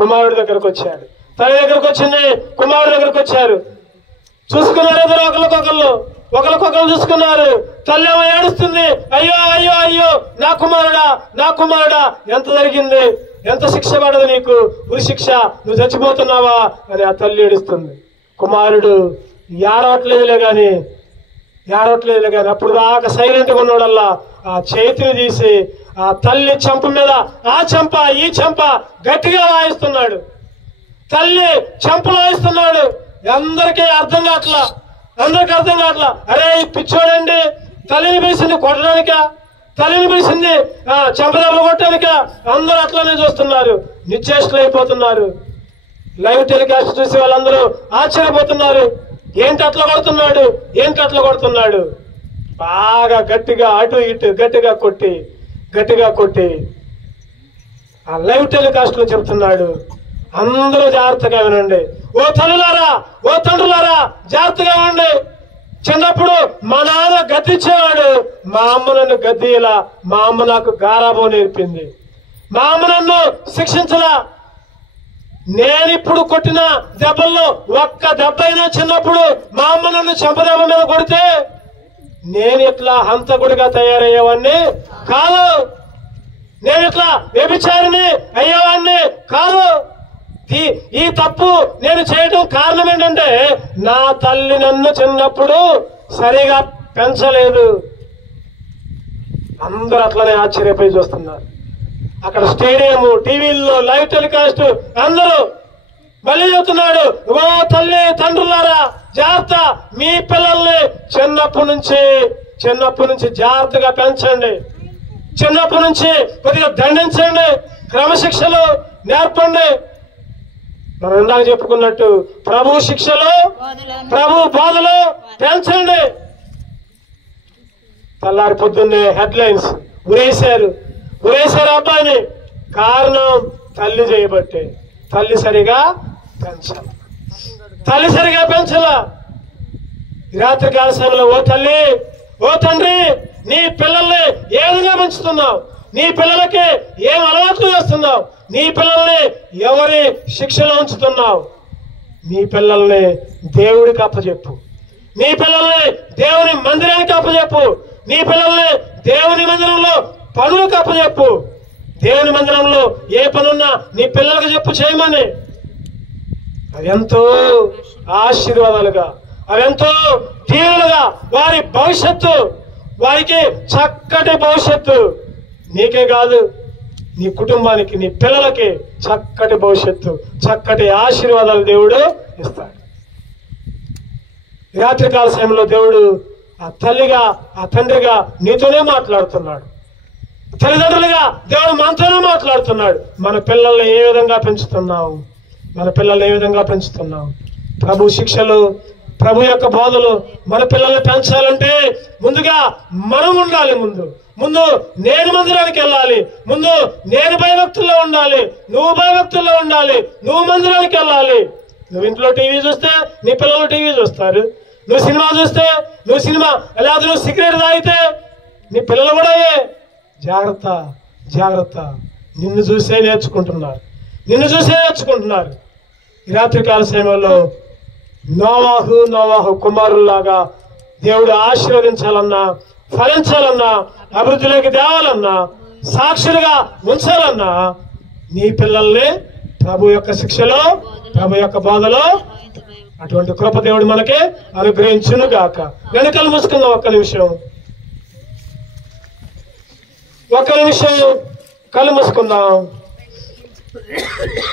కుమారుడి దగ్గరకు వచ్చాడు. తల్లి దగ్గరకు వచ్చింది, కుమారుడి దగ్గరకు వచ్చారు. చూసుకున్నారు ఇద్దరు ఒకరికొకరు చూసుకున్నారు. తల్లి ఏమో ఏడుస్తుంది, అయ్యో అయ్యో అయ్యో నా కుమారుడా ఎంత జరిగింది, ఎంత శిక్ష పడదు నీకు, ఉరి శిక్ష, నువ్వు చచ్చిపోతున్నావా అని ఆ తల్లి ఏడుస్తుంది. కుమారుడు ఏడవట్లేదులే గాని అప్పుడు దాకా సైలెంట్ గా ఉన్నాడల్లా ఆ చేతిని తీసి ఆ తల్లి చెంప మీద ఆ చెంప ఈ చెంప గట్టిగా వాయిస్తున్నాడు. తల్లి చెంపలు వాయిస్తున్నాడు. అందరికీ అర్థం కావట్లా. అరే ఈ పిచ్చోడండి, తల్లిని పిలిచింది కొట్టడానికా, తల్లిని పిలిచింది చెంపదెబ్బలు కొట్టడానికా? అందరూ అట్లానే చూస్తున్నారు, నిశ్చేష్టులు అయిపోతున్నారు. లైవ్ టెలికాస్ట్ చూసి వాళ్ళందరూ ఆశ్చర్యపోతున్నారు. ఏంటి అట్లా కొడుతున్నాడు, బాగా గట్టిగా అటు ఇటు గట్టిగా కొట్టి ఆ లైవ్ టెలికాస్ట్ లో చెప్తున్నాడు. అందరూ జాగ్రత్తగా వినండి. ఓ తల్లులారా, ఓ తండ్రులారా, జాగ్రత్తగా వినండి. చిన్నప్పుడు మా నాన్న గద్దించేవాడు, మా అమ్మ నన్ను గద్దిలా, మా అమ్మ నాకు గారాబం నేర్పింది, మా అమ్మ నన్ను శిక్షించలా. నేనిప్పుడు కొట్టిన దెబ్బల్లో ఒక్క దెబ్బ అయినా చిన్నప్పుడు మా అమ్మ నన్ను చెంపదెబ్బ మీద కొడితే నేను ఇట్లా హంతకుడిగా తయారయ్యేవాడిని కాదు, నేను ఇట్లా వ్యభిచారిని అయ్యేవాడిని కాదు. ఈ తప్పు నేను చేయడం కారణం ఏంటంటే నా తల్లి నన్ను చిన్నప్పుడు సరిగా పెంచలేదు. అందరూ అట్లనే ఆశ్చర్యపోయి చూస్తున్నారు. అక్కడ స్టేడియం, టీవీల్లో లైవ్ టెలికాస్ట్, అందరూ మళ్ళీ చెబుతున్నాడు, ఓ తల్లి తండ్రులారా జాగ్రత్త, మీ పిల్లల్ని చిన్నప్పటి నుంచి జాగ్రత్తగా పెంచండి, చిన్నప్పటి నుంచి కొద్దిగా దండించండి, క్రమశిక్షలు నేర్పండి. మనం ఇందాక చెప్పుకున్నట్టు ప్రభు శిక్షలు, ప్రభు బోధలు పెంచండి. తెల్లారి పొద్దున్నే హెడ్లైన్స్, ఉరేశారు అబ్బాయిని, కారణం తల్లి చేయబట్టే. తల్లి సరిగా పెంచాల. రాత్రి కాల సమయంలో ఓ తల్లి, ఓ తండ్రి, నీ పిల్లల్ని ఏ విధంగా పెంచుతున్నావు, నీ పిల్లలకి ఏం అలవాట్లు చేస్తున్నావు, నీ పిల్లల్ని ఎవరి శిక్షలో ఉంచుతున్నావు? నీ పిల్లల్ని దేవుడికి అప్పచెప్పు, నీ పిల్లల్ని దేవుని మందిరానికి అప్పచెప్పు, నీ పిల్లల్ని దేవుని మందిరంలో పనులకు అప్పచెప్పు. దేవుని మందిరంలో ఏ పనున్నా నీ పిల్లలకు చెప్పు చేయమని. అవెంతో ఆశీర్వాదాలుగా, అవెంతో దీవులుగా వారి భవిష్యత్తు, వారికి చక్కటి భవిష్యత్తు, నీకే కాదు నీ కుటుంబానికి, నీ పిల్లలకి చక్కటి భవిష్యత్తు, చక్కటి ఆశీర్వాదాలు దేవుడు ఇస్తాడు. రాత్రికాల సమయంలో దేవుడు ఆ తల్లిగా, ఆ తండ్రిగా నీతోనే మాట్లాడుతున్నాడు. తల్లిదండ్రులుగా దేవుడు మనతోనే మాట్లాడుతున్నాడు. మన పిల్లల్ని ఏ విధంగా పెంచుతున్నావు? ప్రభు శిక్షలు, ప్రభు యొక్క బోధలు మన పిల్లల్ని పెంచాలంటే ముందుగా మనం ఉండాలి. ముందు నేను మందిరానికి వెళ్ళాలి, ముందు నేను భయభక్తుల్లో ఉండాలి, నువ్వు భయభక్తుల్లో ఉండాలి, నువ్వు మందిరానికి వెళ్ళాలి. నువ్వు ఇంట్లో టీవీ చూస్తే నీ పిల్లలు టీవీ చూస్తారు, నువ్వు సినిమా చూస్తే నువ్వు సినిమా, లేదా నువ్వు సిగరెట్ తాగితే నీ పిల్లలు కూడా జాగ్రత్త. నిన్ను చూసే నేర్చుకుంటున్నారు. ఈ రాత్రికాల సమయంలో నోవాహు కుమారుల్లాగా దేవుడు ఆశీర్వదించాలన్నా, ఫలించాలన్నా, అభివృద్ధిలోకి తేవాలన్నా, సాక్షులుగా ఉంచాలన్నా నీ పిల్లల్ని ప్రభు యొక్క శిక్షలో, ప్రభు యొక్క బోధలో అటువంటి కృప దేవుడు మనకే అనుగ్రహించును గాక. నేను కళ్ళు మూసుకుందాం ఒక్క నిమిషం కళ్ళు మూసుకుందాం.